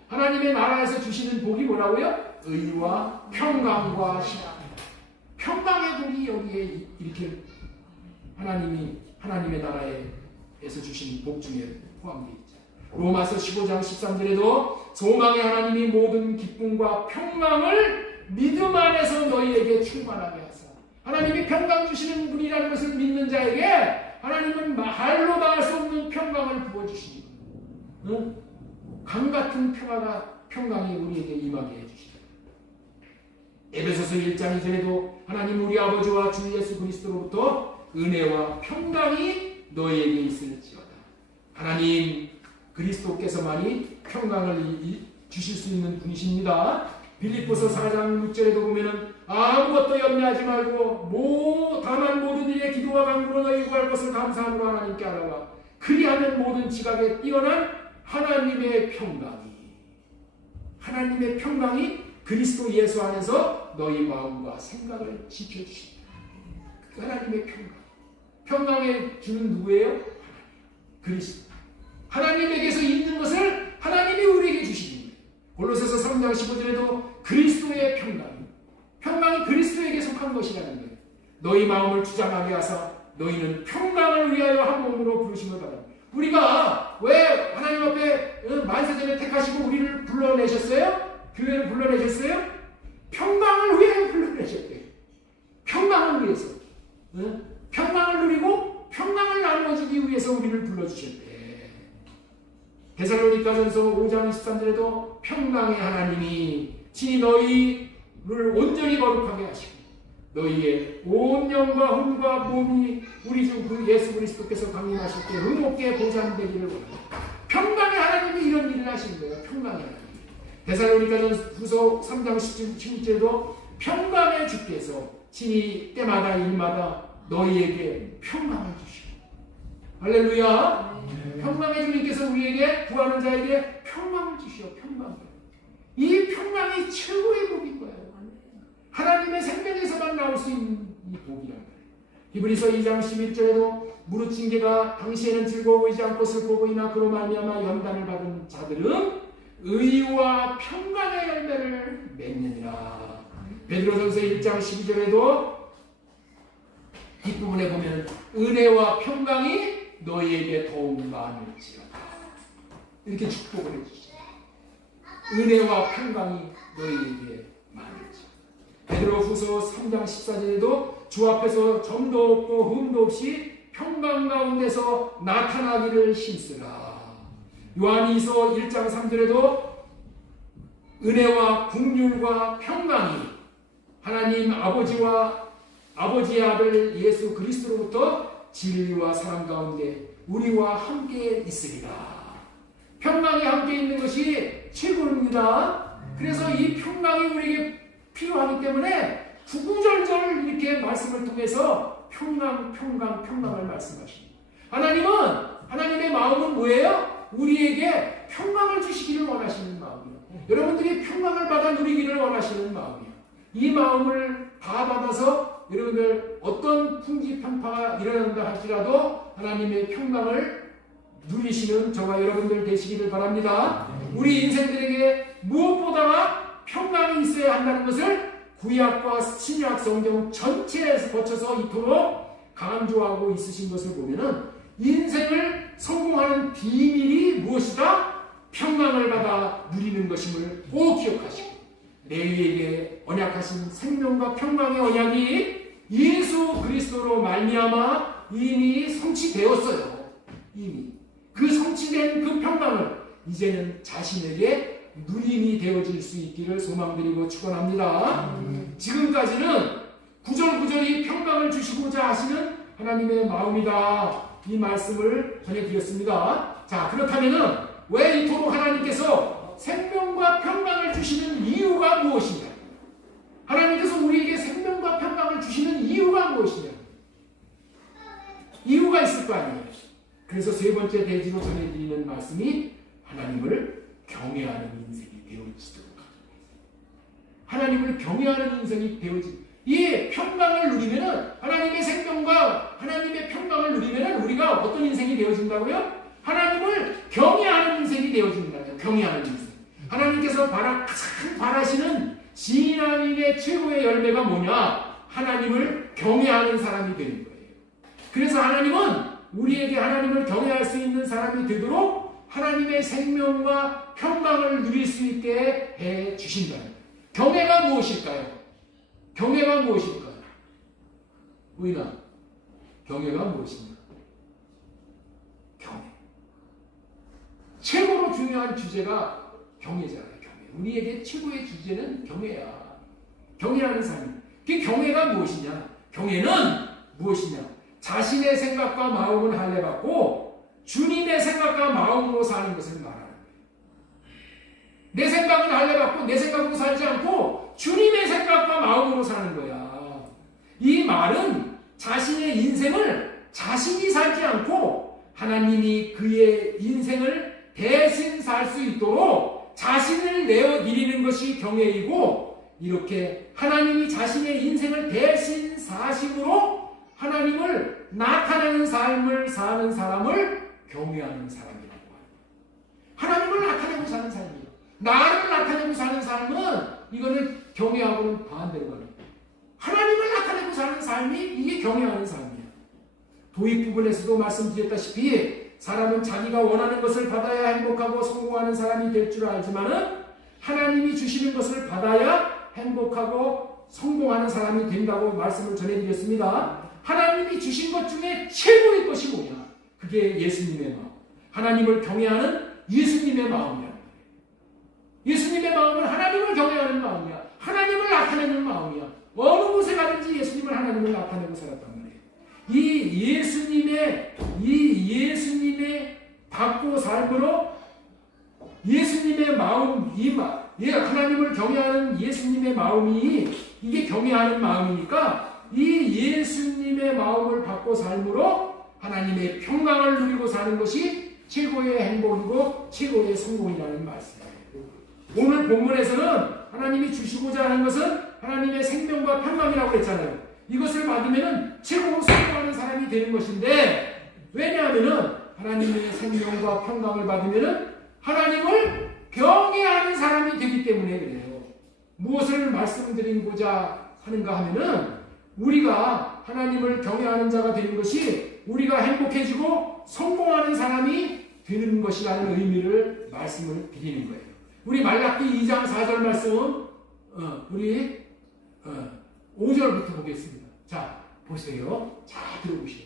하나님의 나라에서 주시는 복이 뭐라고요? 의와 평강과 실학. 평강의 복이 여기에 이렇게 하나님의 나라에서 주신 복 중에 포함되어 있죠. 로마서 15장 13절에도 소망의 하나님이 모든 기쁨과 평강을 믿음 안에서 너희에게 충만하게 하사. 하나님이 평강 주시는 분이라는 것을 믿는 자에게 하나님은 말로 말할 수 없는 평강을 부어주시니 강같은 평강이 우리에게 임하게 해주시다. 에베소서 1장 2절에도 하나님 우리 아버지와 주 예수 그리스도로부터 은혜와 평강이 너희에게 있을지어다. 하나님 그리스도께서만이 평강을 주실 수 있는 분이십니다. 빌립보서 4장 6절에도 보면은 아무것도 염려하지 말고 다만 모든 일에 기도와 간구로 너희 구할 것을 감사함으로 하나님께 알아와 그리하면 모든 지각에 뛰어난 하나님의 평강이 그리스도 예수 안에서 너희 마음과 생각을 지켜주신다. 하나님의 평강. 평강에 주는 누구예요? 그리스도. 하나님에게서 있는 것을 하나님이 우리에게 주시는 거예요. 골로새서 3장 15절에도 그리스도의 평강이 그리스도에게 속한 것이라는 거예요. 너희 마음을 주장하게 하사 너희는 평강을 위하여 한 몸으로 부르심을 받아. 우리가 왜 하나님 앞에 만세전에 택하시고 우리를 불러내셨어요? 교회를 불러내셨어요? 평강을 위하여 불러내셨대요. 평강을 위해서. 평강을 누리고 평강을 나누어주기 위해서 우리를 불러주셨대. 데살로니가전서 5장 23절에도 평강의 하나님이 친히 너희를 온전히 거룩하게 하시고 너희의 온 영과 혼과 몸이 우리 주 예수 그리스도께서 강림하실 때 의롭게 보장되기를 원합니다. 평강의 하나님이 이런 일을 하신 거예요. 평강의 하나님. 데살로니가전서 3장 16절에도 평강의 주께서 친히 때마다 일마다 너희에게 평강을 주시고. 할렐루야. 평강의 주님께서 우리에게 구하는 자에게 평강을 주시오. 평강을. 이 평강이 최고의 복인 거예요. 하나님의 생명에서만 나올 수 있는 이 복이란 말이에요. 히브리서 2장 11절에도 무릇 징계가 당시에는 즐거워하지 않고 슬퍼 보이나 그로 말미암아 연단을 받은 자들은 의와 평강의 열매를 맺느니라. 베드로전서 1장 12절에도 뒷부분에 보면 은혜와 평강이 너희에게 더욱 많을지어다. 이렇게 축복을 해주시죠. 은혜와 평강이 너희에게 많을지어다. 베드로후서 3장 14절에도 주 앞에서 점도 없고 흠도 없이 평강 가운데서 나타나기를 힘쓰라. 요한이서 1장 3절에도 은혜와 긍휼과 평강이 하나님 아버지의 아들 예수 그리스도로부터 진리와 사랑 가운데 우리와 함께 있으리라. 평강이 함께 있는 것이 최고입니다. 그래서 이 평강이 우리에게 필요하기 때문에 구구절절 이렇게 말씀을 통해서 평강을 말씀하십니다. 하나님의 마음은 뭐예요? 우리에게 평강을 주시기를 원하시는 마음이에요. 여러분들이 평강을 받아 누리기를 원하시는 마음이에요. 이 마음을 다 받아서 여러분들 어떤 풍지편파가 일어난다 할지라도 하나님의 평강을 누리시는 저와 여러분들 되시기를 바랍니다. 우리 인생들에게 무엇보다 평강이 있어야 한다는 것을 구약과 신약 성경 전체에서 거쳐서 이토록 강조하고 있으신 것을 보면은 인생을 성공하는 비밀이 무엇이다? 평강을 받아 누리는 것임을 꼭 기억하시고 내위에게 언약하신 생명과 평강의 언약이 예수 그리스도로 말미암아 이미 성취되었어요. 이미 그 성취된 그 평강을 이제는 자신에게 누림이 되어질 수 있기를 소망드리고 축원합니다. 지금까지는 구절구절이 평강을 주시고자 하시는 하나님의 마음이다. 이 말씀을 전해드렸습니다. 자, 그렇다면은 왜 이토록 하나님께서 생명과 평강을 주시는 이유가 무엇이냐? 하나님께서 우리에게 생명과 평강을 주시는 이유가 무엇이냐? 이유가 있을 거 아니에요. 그래서 세 번째 대지로 전해드리는 말씀이 하나님을 경외하는 인생이 되어지도록 합니다. 하나님을 경외하는 인생이 이 평강을 누리면은 하나님의 생명과 하나님의 평강을 누리면은 우리가 어떤 인생이 되어진다고요? 하나님을 경외하는 인생이 되어진다고요. 경외하는 인생. 하나님께서 가장 바라시는 신앙인의 최고의 열매가 뭐냐? 하나님을 경외하는 사람이 되는 거예요. 그래서 하나님은 우리에게 하나님을 경외할 수 있는 사람이 되도록 하나님의 생명과 평강을 누릴 수 있게 해 주신다. 경외가 무엇일까요? 경외가 무엇일까요? 우리나 경외가 무엇인가? 경외. 최고로 중요한 주제가 경외잖아요. 경외. 우리에게 최고의 주제는 경외야. 경외하는 삶. 그 경외가 무엇이냐? 경외는 무엇이냐? 자신의 생각과 마음을 할례받고 주님의 생각과 마음으로 사는 것을 말하는 거예요. 내 생각은 할례받고 내 생각으로 살지 않고 주님의 생각과 마음으로 사는 거야. 이 말은 자신의 인생을 자신이 살지 않고 하나님이 그의 인생을 대신 살 수 있도록 자신을 내어드리는 것이 경외이고, 이렇게 하나님이 자신의 인생을 대신 사심으로 하나님을 나타내는 삶을 사는 사람을 경외하는 사람이라고 합니다. 하나님을 나타내고 사는 삶이에요. 나를 나타내고 사는 삶은 이거는 경외하고는 반대로 가는 거예요. 하나님을 나타내고 사는 삶이 이게 경외하는 삶이에요. 도입 부분에서도 말씀드렸다시피 사람은 자기가 원하는 것을 받아야 행복하고 성공하는 사람이 될 줄 알지만은 하나님이 주시는 것을 받아야 행복하고 성공하는 사람이 된다고 말씀을 전해드렸습니다. 하나님이 주신 것 중에 최고의 것이 뭐냐? 그게 예수님의 마음. 하나님을 경외하는 예수님의 마음이야. 예수님의 마음은 하나님을 경외하는 마음이야. 하나님을 나타내는 마음이야. 어느 곳에 가든지 예수님을 하나님을 나타내고 살았단 말이에요. 이 예수님의 받고 삶으로 예수님의 마음, 하나님을 경외하는 예수님의 마음이 이게 경외하는 마음이니까 이 예수님의 마음을 받고 삶으로 하나님의 평강을 누리고 사는 것이 최고의 행복이고 최고의 성공이라는 말씀이에요. 오늘 본문에서는 하나님이 주시고자 하는 것은 하나님의 생명과 평강이라고 했잖아요. 이것을 받으면 최고로 성공하는 사람이 되는 것인데, 왜냐하면 하나님의 생명과 평강을 받으면 하나님을 경외하는 사람이 되기 때문에 그래요. 무엇을 말씀드리고자 하는가 하면은 우리가 하나님을 경외하는 자가 되는 것이 우리가 행복해지고 성공하는 사람이 되는 것이라는 의미를 말씀을 드리는 거예요. 우리 말라기 2장 4절 말씀 우리 5절부터 보겠습니다. 자, 보세요. 잘 들어보시오.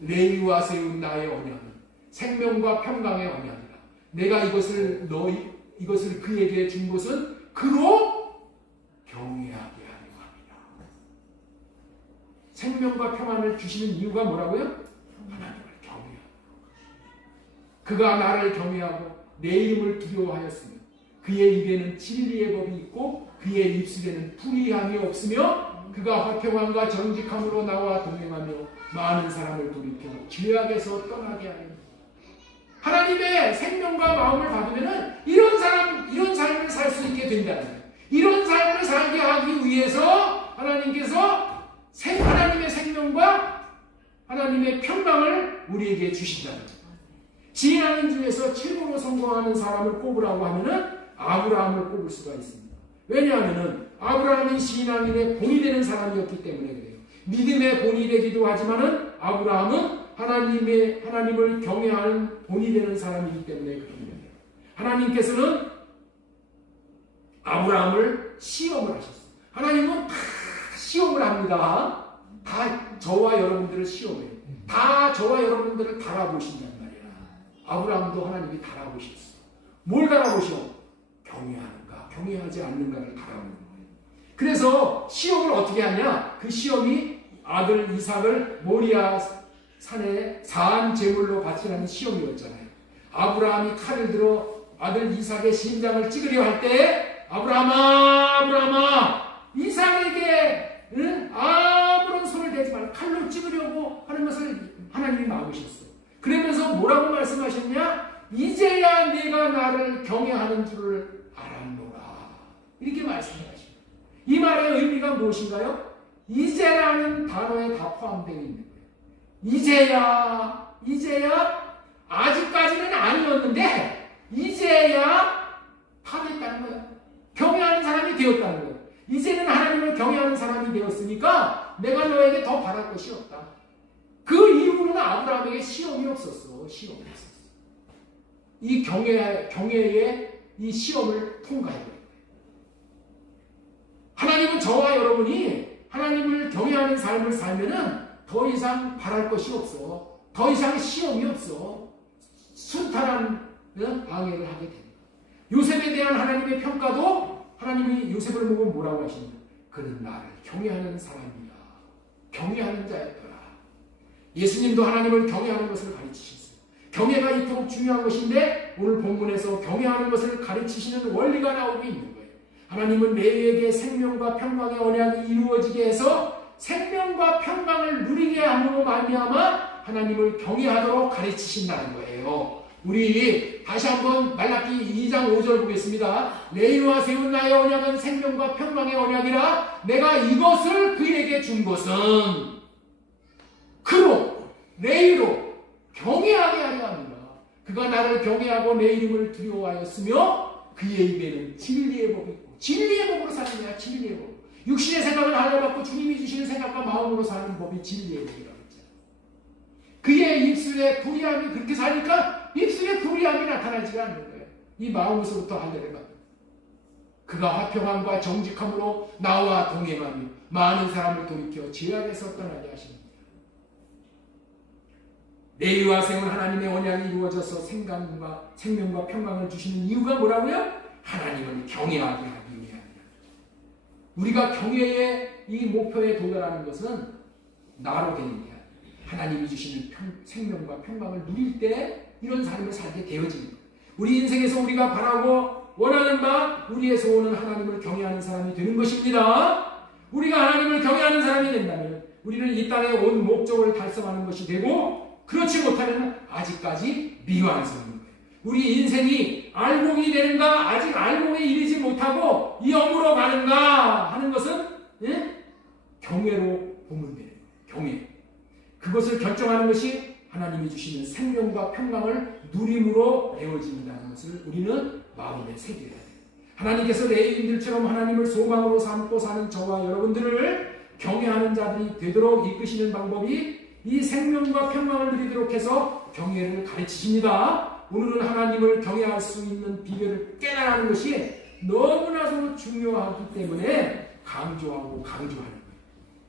레위와 세운 나의 언약은 생명과 평강의 언약이라. 내가 이것을 그에게 준 것은 그로 경외하게 하려 함이라. 생명과 평안을 주시는 이유가 뭐라고요? 하나님을 경외하고. 그가 나를 경외하고 내 이름을 두려워하였으며 그의 입에는 진리의 법이 있고 그의 입술에는 불의함이 없으며 그가 화평함과 정직함으로 나와 동행하며 많은 사람을 돌이켜 죄악에서 떠나게 하리라. 하나님의 생명과 마음을 받으면 이런 삶을 살 수 있게 된다는 거예요. 이런 삶을 살게 하기 위해서 하나님께서 하나님의 생명과 하나님의 평강을 우리에게 주신다는 거예요. 지혜하는 중에서 최고로 성공하는 사람을 꼽으라고 하면은 아브라함을 꼽을 수가 있습니다. 왜냐하면은 아브라함이 신앙인의 본이 되는 사람이었기 때문에 그래요. 믿음의 본이 되기도 하지만은 아브라함은 하나님을 경외하는 본이 되는 사람이기 때문에 그렇습니다. 하나님께서는 아브라함을 시험을 하셨어요. 하나님은 다 시험을 합니다. 다 저와 여러분들을 시험해요. 다 저와 여러분들을 달아보신단 말이야. 아브라함도 하나님이 달아보셨어. 뭘 달아보셔? 경외하는가, 경외하지 않는가를 달아보는 거예요. 그래서 시험을 어떻게 하냐? 그 시험이 아들 이삭을 모리아 산에 사한 제물로 바치라는 시험이었잖아요. 아브라함이 칼을 들어 아들 이삭의 심장을 찌르려 할 때 아브라함아 이삭에게 아무런 손을 대지 말고 칼로 찌르려고 하는 것을 하나님이 막으셨어. 그러면서 뭐라고 말씀하셨냐? 이제야 내가 나를 경외하는 줄을 알았노라. 이렇게 말씀하십니다. 이 말의 의미가 무엇인가요? 이제라는 단어에 다 포함되어 있는 거예요. 이제야 아직까지는 아니었는데 이제야 다 됐다는 거예요. 경외하는 사람이 되었다는 거예요. 이제는 하나님을 경외하는 사람이 되었으니까 내가 너에게 더 바랄 것이 없다. 그 이후로는 아브라함에게 시험이 없었어. 시험이 없었어. 이 경외의 이 시험을 통과해야 돼요. 하나님은 저와 여러분이 하나님을 경외하는 삶을 살면은 더 이상 바랄 것이 없어. 더 이상 시험이 없어. 순탄한 방해를 하게 됩니다. 요셉에 대한 하나님의 평가도 하나님이 요셉을 보고 뭐라고 하십니까? 그는 나를 경외하는 사람이다. 경외하는 자였더라. 예수님도 하나님을 경외하는 것을 가르치셨어요. 경외가 이토록 중요한 것인데 오늘 본문에서 경외하는 것을 가르치시는 원리가 나오고 있는 거예요. 하나님은 레위에게 생명과 평강의 언약이 이루어지게 해서 생명과 평강을 누리게 함으로 말미암아 하나님을 경외하도록 가르치신다는 거예요. 우리 다시 한번 말라기 2장 5절 보겠습니다. 레위와 세운 나의 언약은 생명과 평강의 언약이라 내가 이것을 그에게 준 것은 그로 레위로 경외하게 하려 합니다. 그가 나를 경외하고 내 이름을 두려워하였으며 그의 입에는 진리의 법이 있고 진리의 법으로 사는 거야. 진리의 법. 육신의 생각을 하려받고 주님이 주시는 생각과 마음으로 사는 법이 진리의 법이라고 했잖아요. 그의 입술에 불의함이 그렇게 사니까 입술에 불의함이 나타나지가 않는 거예요. 이 마음에서부터 하늘을 받는. 그가 화평함과 정직함으로 나와 동행하며 많은 사람을 돌이켜 죄악에서 떠나게 하십니다. 레위와 세운 하나님의 언약이 이루어져서 생명과 평강을 주시는 이유가 뭐라고요? 하나님을 경외하게 하기 위함이다. 우리가 경외의 이 목표에 도달하는 것은 나로 되는 게 아니라 하나님이 주시는 생명과 평강을 누릴 때 이런 삶을 살게 되어지는 거예요. 우리 인생에서 우리가 바라고 원하는 바 우리의 소원은 하나님을 경외하는 사람이 되는 것입니다. 우리가 하나님을 경외하는 사람이 된다면 우리는 이 땅에 온 목적을 달성하는 것이 되고 그렇지 못하면 아직까지 미완성인 거예요. 우리 인생이 알곡이 되는가 아직 알곡에 이르지 못하고 영으로 가는가 하는 것은 경외로 보면 돼요. 경외. 그것을 결정하는 것이 하나님이 주시는 생명과 평강을 누림으로 되어진다는 것을 우리는 마음에 새겨야 돼요. 하나님께서 레위인들처럼 하나님을 소망으로 삼고 사는 저와 여러분들을 경외하는 자들이 되도록 이끄시는 방법이 이 생명과 평강을 누리도록 해서 경외를 가르치십니다. 오늘은 하나님을 경외할 수 있는 비결을 깨달아가는 것이 너무나도 중요하기 때문에 강조하는 거예요.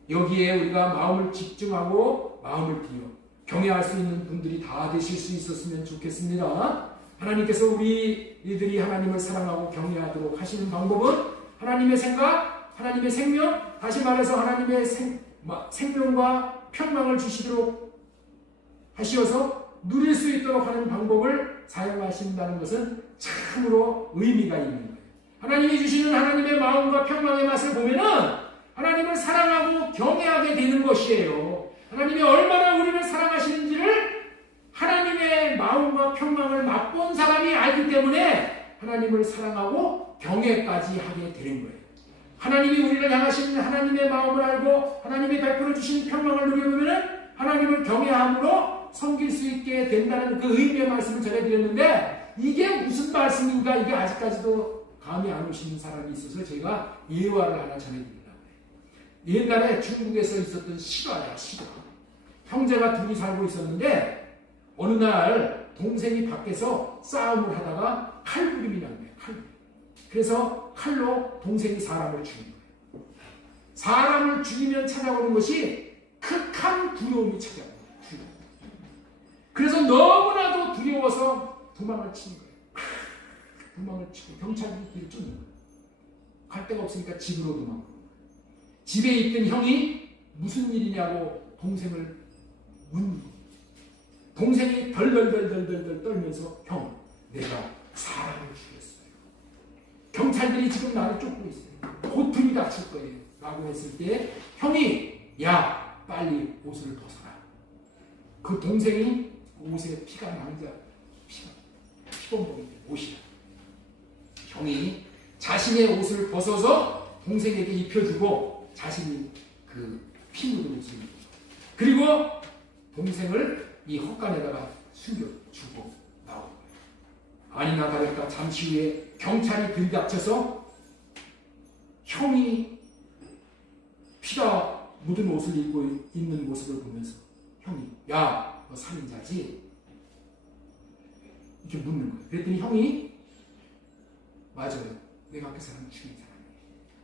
여기에 우리가 마음을 집중하고 마음을 들여 경외할 수 있는 분들이 다 되실 수 있었으면 좋겠습니다. 하나님께서 우리들이 하나님을 사랑하고 경외하도록 하시는 방법은 하나님의 생각, 하나님의 생명, 다시 말해서 하나님의 생명과 평강을 주시도록 하시어서 누릴 수 있도록 하는 방법을 사용하신다는 것은 참으로 의미가 있는 거예요. 하나님이 주시는 하나님의 마음과 평강의 맛을 보면은 하나님을 사랑하고 경외하게 되는 것이에요. 하나님이 얼마나 우리를 사랑하시는지를 하나님의 마음과 평강을 맛본 사람이 알기 때문에 하나님을 사랑하고 경외까지 하게 되는 거예요. 하나님이 우리를 향하신 하나님의 마음을 알고 하나님이 베풀어 주신 평강을 누려보면 하나님을 경외함으로 섬길 수 있게 된다는 그 의미의 말씀을 전해드렸는데 이게 무슨 말씀인가 이게 아직까지도 감이 안 오시는 사람이 있어서 제가 예화를 하나 전해드립니다. 옛날에 중국에서 있었던 실화야, 실화. 형제가 둘이 살고 있었는데 어느 날 동생이 밖에서 싸움을 하다가 칼부림이 난 거예요. 칼부림. 그래서 칼로 동생이 사람을 죽인 거예요. 사람을 죽이면 찾아오는 것이 극한 두려움이 찾아와요. 그래서 너무나도 두려워서 도망을 치는 거예요. 도망을 치고 경찰들이 쫓는 거예요. 갈 데가 없으니까 집으로 도망가고 집에 있던 형이 무슨 일이냐고 동생을 묻는 거예요. 동생이 덜덜덜덜덜 떨면서 형, 내가 사람을 죽였어요. 경찰들이 지금 나를 쫓고 있어요. 고통이 다칠 거예요. 라고 했을 때 형이 야, 빨리 옷을 벗어라. 그 동생이 옷에 피가 피범벅이 옷이야. 형이 자신의 옷을 벗어서 동생에게 입혀주고 자신이 그 피 묻은 옷을 입고 그리고 동생을 이 헛간에다가 숨겨주고 나오고 아니나 다를까 잠시 후에 경찰이 들이닥쳐서 형이 피가 묻은 옷을 입고 있는 모습을 보면서 형이 야, 너 살인자지? 이렇게 묻는 거예요. 그랬더니 형이 맞아요. 내가 그 사람 죽인 사람이에요.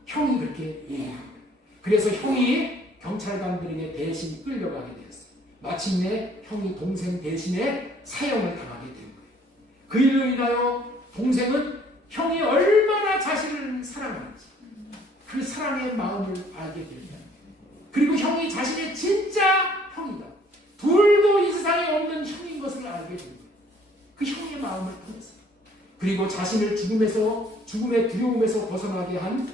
형이 그렇게 얘기한 거예요. 그래서 형이 경찰관들에게 대신 끌려가게 되었어요. 마침내 형이 동생 대신에 사형을 당하게 된 거예요. 그 일로 인하여 동생은 형이 얼마나 자신을 사랑하는지 그 사랑의 마음을 알게 됩니다. 그리고 형이 자신의 진짜 형이다. 둘도 이 세상에 없는 형인 것을 알게 됩니다. 그 형의 마음을 통해서. 그리고 자신을 죽음의 두려움에서 벗어나게 한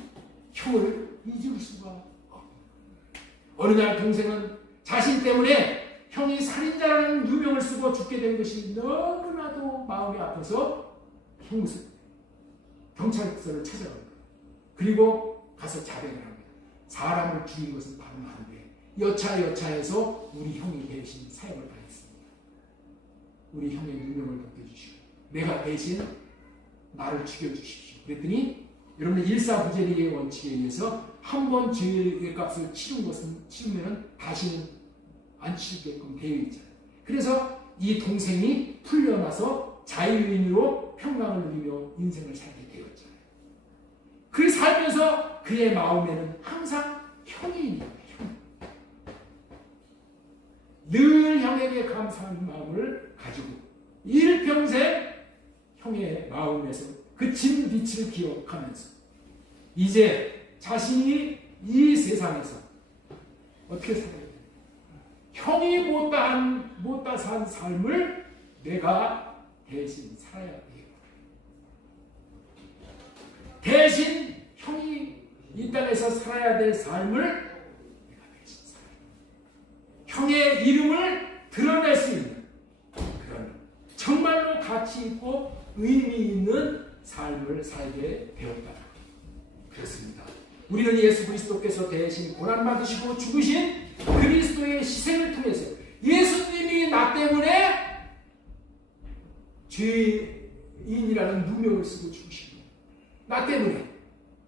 형을 잊을 수가 없습니다. 어느 날 동생은 자신 때문에 형이 살인자라는 누명을 쓰고 죽게 된 것이 너무나도 마음이 아파서 경찰서를 찾아갑니다. 그리고 가서 자백을 합니다. 사람을 죽인 것은 바로 나인데 여차여차해서 우리 형이 대신 사형을 당했습니다. 우리 형의 누명을 벗겨주시고 내가 대신 나를 죽여주십시오. 그랬더니 여러분 일사부재리의 원칙에 의해서 한 번 죄의 값을 치르면 다시는 안 치르게끔 되어 있잖아요. 그래서 이 동생이 풀려나서 자유인으로 평강을 누리며 인생을 살게 되었잖아요. 그 살면서 그의 마음에는 항상 형이 있는 거예요. 늘 형에게 감사한 마음을 가지고 일평생 형의 마음에서 그친 빛을 기억하면서 이제 자신이 이 세상에서 어떻게 살아야 돼요? 형이 못다 산 삶을 내가 대신 살아야 돼요. 대신 형이 이 땅에서 살아야 될 삶을 내가 대신 살아야 돼요. 형의 이름을 드러낼 수 있는 그런 정말로 가치 있고 의미 있는 삶을 살게 되었다. 그렇습니다. 우리는 예수 그리스도께서 대신 고난받으시고 죽으신 그리스도의 희생을 통해서 예수님이 나 때문에 죄인이라는 누명을 쓰고 죽으신 거예요. 나 때문에.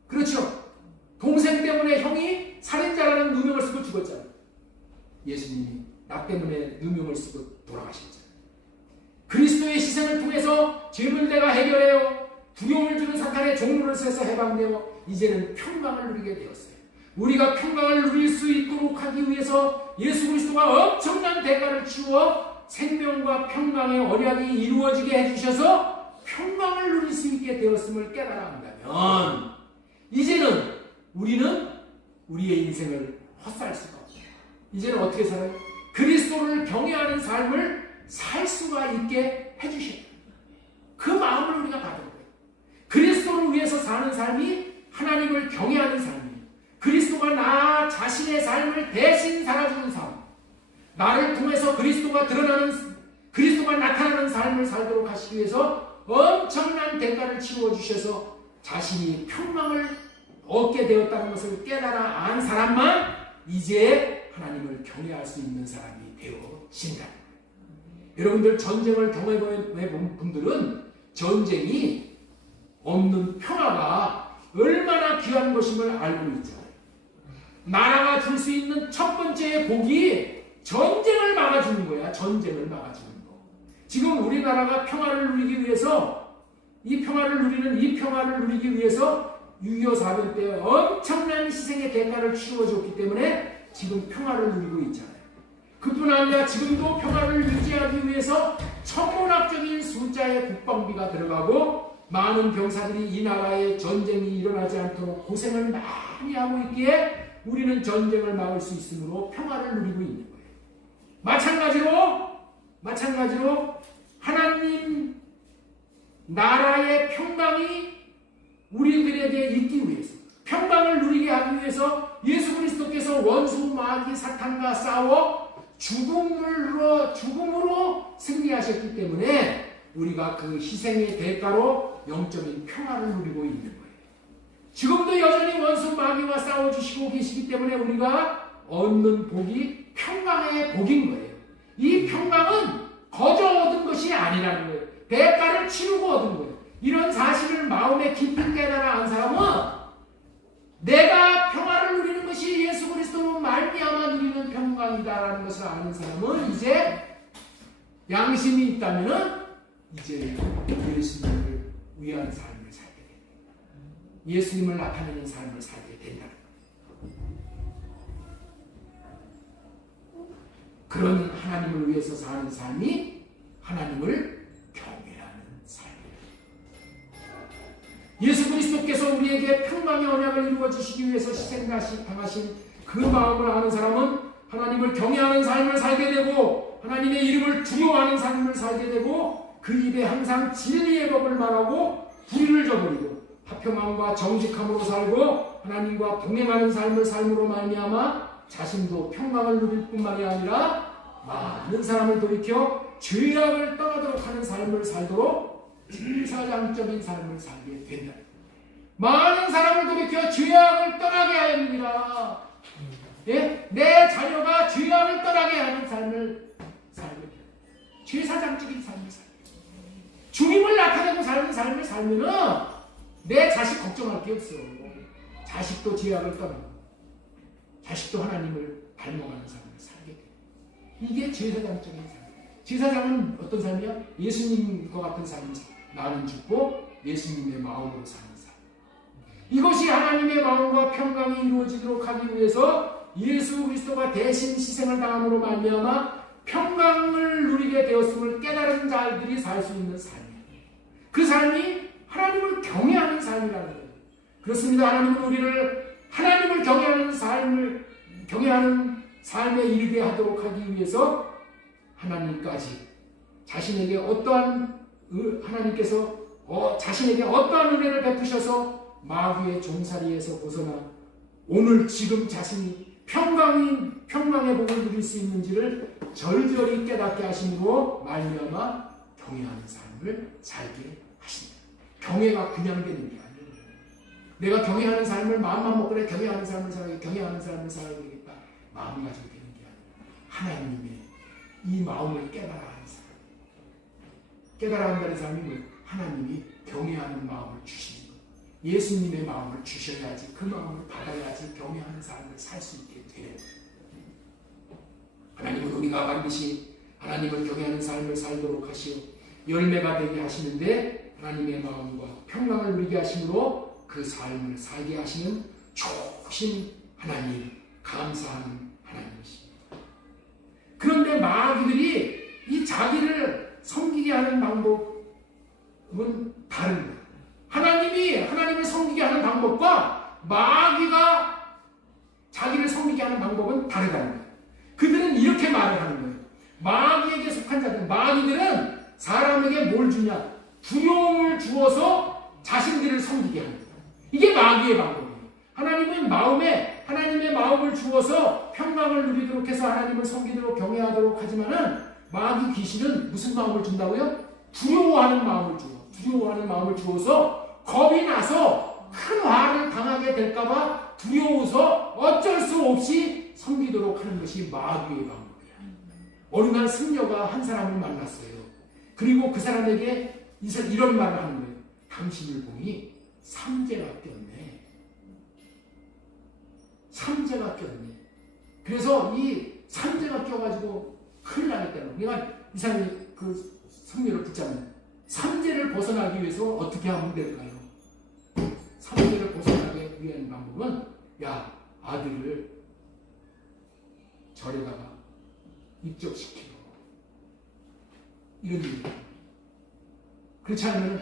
그렇죠. 동생 때문에 형이 살인자라는 누명을 쓰고 죽었잖아요. 예수님이 나 때문에 누명을 쓰고 돌아가셨잖아요. 그리스도의 희생을 통해서 죄를 내가 해결해요. 두려움을 주는 사탄의 종로를 세서 해방되어 이제는 평강을 누리게 되었어요. 우리가 평강을 누릴 수 있도록 하기 위해서 예수 그리스도가 엄청난 대가를 치루어 생명과 평강의 언약이 이루어지게 해주셔서 평강을 누릴 수 있게 되었음을 깨달아 한다면 이제는 우리는 우리의 인생을 헛살 수가 없어요. 이제는 어떻게 살아요? 그리스도를 경외하는 삶을 살 수가 있게 해주셔요. 그 마음을 우리가 받은 거예요. 그리스도를 위해서 사는 삶이 하나님을 경외하는 삶이에요. 그리스도가 나 자신의 삶을 대신 살아주는 삶, 나를 통해서 그리스도가 나타나는 삶을 살도록 하시기 위해서 엄청난 대가를 치루어 주셔서 자신이 평강을 얻게 되었다는 것을 깨달아 안 사람만 이제 하나님을 경외할 수 있는 사람이 되어진다. 여러분들 전쟁을 경험해 본 분들은 전쟁이 없는 평화가 얼마나 귀한 것임을 알고 있잖아요. 나라가 줄 수 있는 첫 번째의 복이 전쟁을 막아주는 거야. 전쟁을 막아주는 거. 지금 우리나라가 평화를 누리기 위해서 이 평화를 누리기 위해서 6.25 사변 때 엄청난 희생의 대가를 치루어줬기 때문에 지금 평화를 누리고 있잖아요. 그뿐 아니라 지금도 평화를 유지하기 위해서 천문학적인 숫자의 국방비가 들어가고 많은 병사들이 이 나라에 전쟁이 일어나지 않도록 고생을 많이 하고 있기에 우리는 전쟁을 막을 수 있으므로 평화를 누리고 있는 거예요. 마찬가지로 하나님 나라의 평강이 우리들에게 있기 위해서 평강을 누리게 하기 위해서 예수 그리스도께서 원수 마귀 사탄과 싸워 죽음으로 승리하셨기 때문에 우리가 그 희생의 대가로 영적인 평화를 누리고 있는 거예요. 지금도 여전히 원수 마귀와 싸워주시고 계시기 때문에 우리가 얻는 복이 평강의 복인 거예요. 이 평강은 거저 얻은 것이 아니라는 거예요. 대가를 치르고 얻은 거예요. 이런 사실을 마음에 깊이 깨달아 안 사람은 내가 평화를 누리는 것이 예수 그리스도로 말미암아 누리는 평강이다라는 것을 아는 사람은 이제 양심이 있다면은 이제 예수님을 위한 삶을 살게 된다. 예수님을 나타내는 삶을 살게 된다는 것. 그런 하나님을 위해서 사는 삶이 하나님을 경외하는 삶이다. 예수 그리스도께서 우리에게 평강의 언약을 이루어 주시기 위해서 희생당하신 그 마음을 아는 사람은 하나님을 경외하는 삶을 살게 되고 하나님의 이름을 두려워하는 삶을 살게 되고 그 입에 항상 진리의 법을 말하고 불의를 저버리고 화평함과 정직함으로 살고 하나님과 동행하는 삶을 삶으로 말미암아 자신도 평강을 누릴 뿐만이 아니라 많은 사람을 돌이켜 죄악을 떠나도록 하는 삶을 살도록 제사장적인 삶을 살게 된다. 많은 사람을 돌이켜 죄악을 떠나게 하옵니다. 예? 내 자녀가 죄악을 떠나게 하는 삶을 살게 된다. 제사장적인 삶을 살게 된다. 주님을 나타내고 사는 삶을 살면은 내 자식 걱정할 게 없어. 자식도 죄악을 떠나고 자식도 하나님을 닮아가는 삶을 살게 돼. 이게 제사장적인 삶. 제사장은 어떤 삶이야? 예수님과 같은 삶을 나는 죽고 예수님의 마음으로 사는 삶. 이것이 하나님의 마음과 평강이 이루어지도록 하기 위해서 예수 그리스도가 대신 희생을 당함으로 말미암아 평강을 누리게 되었음을 깨달은 자들이 살 수 있는 삶이에요. 그 삶이 하나님을 경외하는 삶이라는 거예요. 그렇습니다. 하나님은 우리를 하나님을 경외하는 삶에 이르게 하도록 하기 위해서 하나님까지 자신에게 하나님께서 자신에게 어떠한 은혜를 베푸셔서 마귀의 종살이에서 벗어나 오늘 지금 자신이 평강의 복을 누릴 수 있는지를 절절히 깨닫게 하심으로 말미암아 경외하는 삶을 살게 하십니다. 경외가 그냥 되는 게 아니에요. 내가 경외하는 삶을 마음만 먹고 그래 경외하는 삶을 살아야 되겠다. 마음을 가지고 되는 게 아니라 하나님의 이 마음을 깨달아 하는 삶. 깨달아 한다는 삶이 뭐예요? 하나님이 경외하는 마음을 주시는 거예요. 예수님의 마음을 주셔야지 그 마음을 받아야지 경외하는 삶을 살 수 있게 돼요. 하나님은 우리가 반드시 하나님을 경외하는 삶을 살도록 하시오 열매가 되게 하시는데 하나님의 마음과 평강을 누리게 하심으로 그 삶을 살게 하시는 좋으신 하나님, 감사하는 하나님이십니다. 그런데 마귀들이 이 자기를 섬기게 하는 방법은 다른 거예요. 하나님을 섬기게 하는 방법과 마귀가 자기를 섬기게 하는 방법은 다르다는 거예요. 그들은 이렇게 말을 하는 거예요. 마귀에게 속한 자들, 마귀들은 사람에게 뭘 주냐? 두려움을 주어서 자신들을 섬기게 합니다. 이게 마귀의 방법이에요. 하나님의 마음을 주어서 평강을 누리도록 해서 하나님을 섬기도록 경외하도록 하지만은 마귀 귀신은 무슨 마음을 준다고요? 두려워하는 마음을 주어서 겁이 나서 큰 화를 당하게 될까봐 두려워서 어쩔 수 없이 섬기도록 하는 것이 마귀의 방법이에요. 어느 날 승려가 한 사람을 만났어요. 그리고 그 사람에게 이런 말을 하는 거예요. 당신을 보니 삼재가 꼈네. 삼재가 꼈네. 그래서 이 삼재가 껴가지고 큰일 나겠다는 거예요. 그러니까 이 사람이 그 승려를 붙잡는 삼재를 벗어나기 위해서 어떻게 하면 될까요? 삼재를 벗어나기 위한 방법은 아들을 절에다가 입적시키고 이런 일이에요. 그렇지 않으면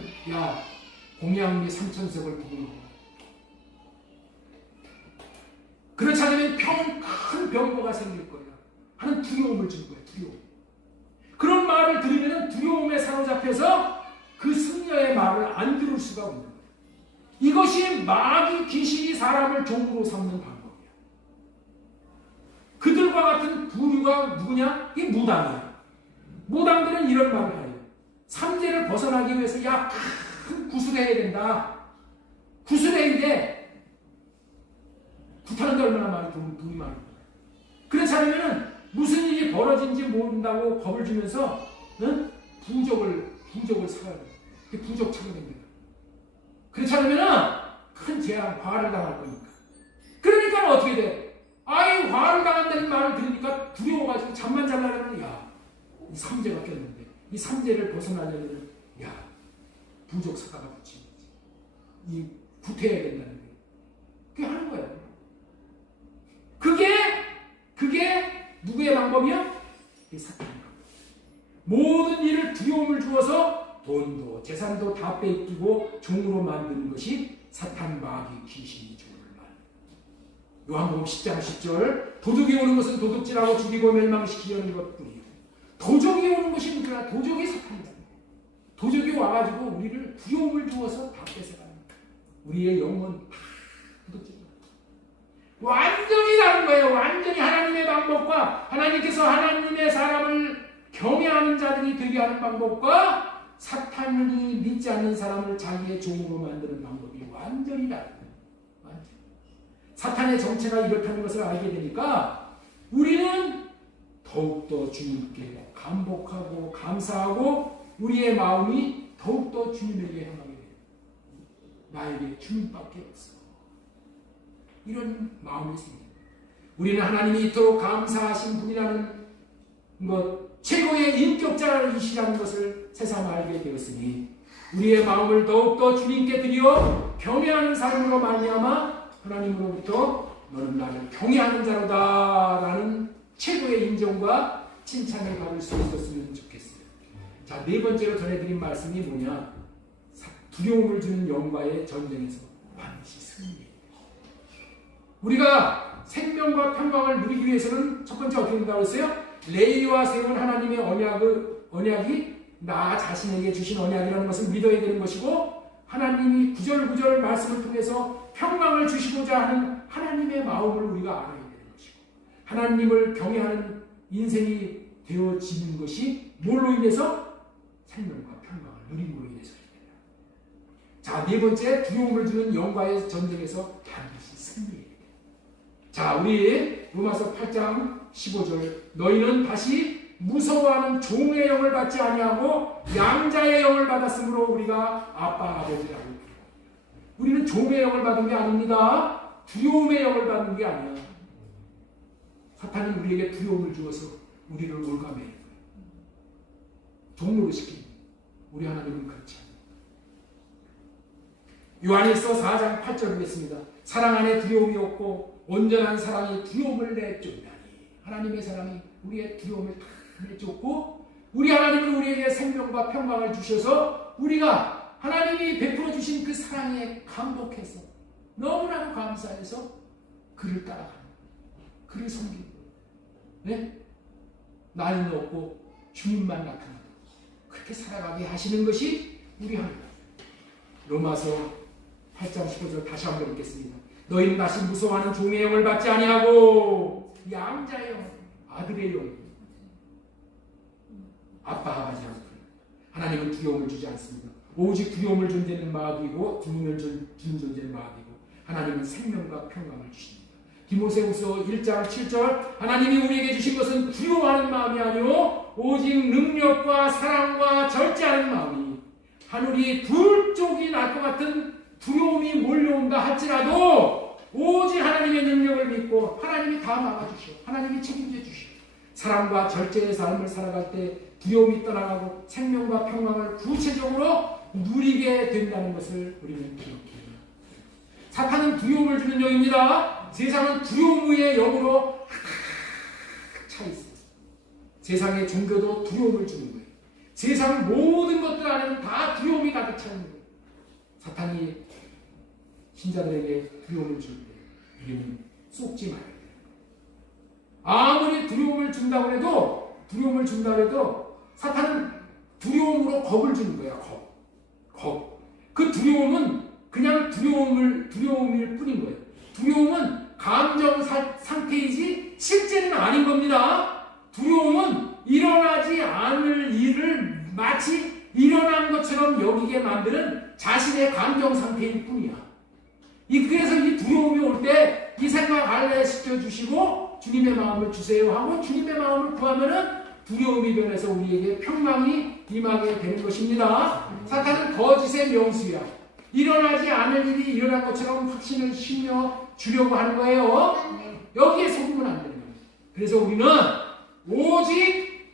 공양미 3,000석을 부르고 그렇지 않으면 큰 병거가 생길 거야 하는 두려움을 주는 거야. 두려움. 그런 말을 들으면 두려움에 사로잡혀서 그 승려의 말을 안 들을 수가 없는 거야. 이것이 마귀 귀신이 사람을 종으로 삼는 방법이야. 그들과 같은 부류가 누구냐? 이게 무당이야. 무당들은 이런 말을 해요. 삼재를 벗어나기 위해서 큰 구슬 해야 된다. 구슬해야 돼. 구타는데 얼마나 많이 돈이 많은 거야. 그렇지 않으면 무슨 일이 벌어진지 모른다고 겁을 주면서 부적을 사가야 돼. 부적 차게 됩니다. 그렇지 않으면 큰 재앙, 화를 당할 거니까. 그러니까 어떻게 돼? 화를 당한다는 말을 들으니까 두려워가지고 잠만 잘라면 이 삼재가 꼈는데 이 삼재를 벗어나려면 부적 사다가 붙이는 거지. 이 구태해야 된다는 거예요. 그게 하는 거예요. 그게 누구의 방법이야? 이게 사탄의 방법. 모든 일을 두려움을 주어서 돈도 재산도 다 뺏기고 종으로 만드는 것이 사탄 마귀 귀신이 종을 말해요. 요한복음 10장 10절 도둑이 오는 것은 도둑질하고 죽이고 멸망시키려는 것뿐이에요. 도적이 오는 것이 누구나 도적이 사탄이다. 도적이 와가지고 우리를 두려움을 주어서 다 뺏어가는 거예요. 우리의 영혼 다 도둑질이에요. 완전히 다른 거예요. 완전히 하나님의 방법과 하나님께서 하나님의 사람을 경외하는 자들이 되게 하는 방법과 사탄이 믿지 않는 사람을 자기의 종으로 만드는 방법이 완전히 다릅니다. 사탄의 정체가 이렇다는 것을 알게 되니까 우리는 더욱더 주님께 감복하고 감사하고 우리의 마음이 더욱더 주님에게 향하게 돼요. 나에게 주님밖에 없어. 이런 마음이 생깁니다. 우리는 하나님이 이토록 감사하신 분이라는 것, 최고의 인격자이시라는 것을 새삼 알게 되었으니 우리의 마음을 더욱더 주님께 드려 경외하는 삶으로 말미암아 하나님으로부터 너는 나를 경외하는 자로다 라는 최고의 인정과 칭찬을 받을 수 있었으면 좋겠어요. 자, 네 번째로 전해드린 말씀이 뭐냐? 두려움을 주는 영과의 전쟁에서 반드시 승리해요. 우리가 생명과 평강을 누리기 위해서는 첫 번째 어떻게 된다고 했어요? 레위와 세운 하나님의 언약이 나 자신에게 주신 언약이라는 것을 믿어야 되는 것이고, 하나님이 구절구절 말씀을 통해서 평강을 주시고자 하는 하나님의 마음을 우리가 알아야 되는 것이고, 하나님을 경외하는 인생이 되어지는 것이 뭘로 인해서? 생명과 평강을 누림으로 인해서입니다. 자, 네 번째, 두려움을 주는 영과의 전쟁에서 반드시 승리해야 돼요. 자, 우리 로마서 8장 15절, 너희는 다시 무서워하는 종의 영을 받지 아니하고 양자의 영을 받았으므로 우리가 아빠 아버지라고 부르고. 우리는 종의 영을 받은 게 아닙니다. 두려움의 영을 받는 게 아니야. 사탄은 우리에게 두려움을 주어서 우리를 올가매요. 종로로 시킵니다. 우리 하나님은 그렇지 않아요. 요한일서 4장 8절을 했습니다. 사랑 안에 두려움이 없고 온전한 사랑이 두려움을 내쫓나니. 하나님의 사랑이 우리의 두려움을 다 내쫓고, 우리 하나님은 우리에게 생명과 평강을 주셔서 우리가 하나님이 베풀어 주신 그 사랑에 감복해서 너무나도 감사해서 그를 따라가는, 그를 섬기는 거예요. 네? 나는 없고 주님만 나타나는, 그렇게 살아가게 하시는 것이 우리 하나님. 로마서 8장 15절 다시 한번 읽겠습니다. 너희는 다시 무서워하는 종의 영을 받지 아니하고 양자의 영, 아들의 영, 아빠 아버지라고 부릅니다. 하나님은 두려움을 주지 않습니다. 오직 두려움을 준 자는 마귀고 두려움을 주는 존재는 마귀고, 하나님은 생명과 평강을 주십니다. 디모데후서 1장 7절, 하나님이 우리에게 주신 것은 두려워하는 마음이 아니오 오직 능력과 사랑과 절제하는 마음이. 하늘이 둘 쪽이 날 것 같은 두려움이 몰려온다 할지라도 오직 하나님의 능력을 믿고 하나님이 다 막아주시오, 하나님이 책임져 주시오. 사랑과 절제의 삶을 살아갈 때 두려움이 떠나가고 생명과 평강을 구체적으로 누리게 된다는 것을 우리는 기억해야 합니다. 사탄은 두려움을 주는 영입니다. 세상은 두려움의 영으로 가득 차 있어요. 세상의 종교도 두려움을 주는 거예요. 세상 모든 것들 안에는 다 두려움이 가득 차 있는 거예요. 사탄이 신자들에게 두려움을 줄 때 우리는 쏟지 말아야 돼요. 아무리 두려움을 준다고 해도 사탄은 두려움으로 겁을 주는 거야. 겁. 그 두려움은 그냥 두려움일 뿐인 거예요. 두려움은 감정 상태이지 실제는 아닌 겁니다. 두려움은 일어나지 않을 일을 마치 일어난 것처럼 여기게 만드는 자신의 감정 상태일 뿐이야. 그래서 이 두려움이 올 때 이 생각 알레시켜 주시고 주님의 마음을 주세요 하고 주님의 마음을 구하면은 두려움이 변해서 우리에게 평강이 임하게 되는 것입니다. 사탄은 거짓의 명수야. 일어나지 않을 일이 일어난 것처럼 확신을 심어 주려고 하는 거예요. 여기에 속으면 안 되는 거예요. 그래서 우리는 오직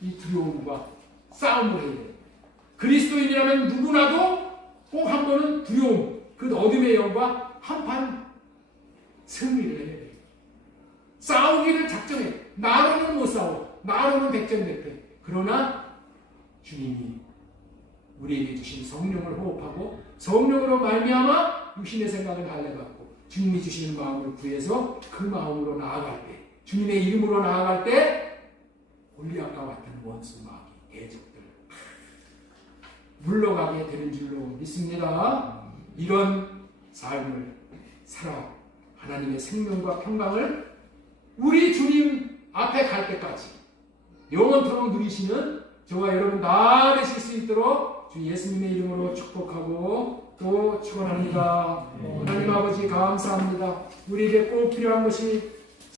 이 두려움과 싸움을 해야 돼요. 그리스도인이라면 누구나도 꼭 한 번은 두려움, 그 어둠의 영과 한판 승리를 해야 돼요. 싸우기를 작정해. 나로는 못 싸워. 나로는 백전백패. 그러나 주님이 우리에게 주신 성령을 호흡하고 성령으로 말미암아 육신의 생각을 할례받고 주님이 주시는 마음을 구해서 그 마음으로 나아갈 때, 주님의 이름으로 나아갈 때 골리앗과 같은 원수 마귀 대적들 물러가게 되는 줄로 믿습니다. 이런 삶을 살아 하나님의 생명과 평강을 우리 주님 앞에 갈 때까지 영원토록 누리시는 저와 여러분 다 되실 수 있도록 주 예수님의 이름으로 축복하고 또 축원합니다. 하나님 아버지 감사합니다. 우리에게 꼭 필요한 것이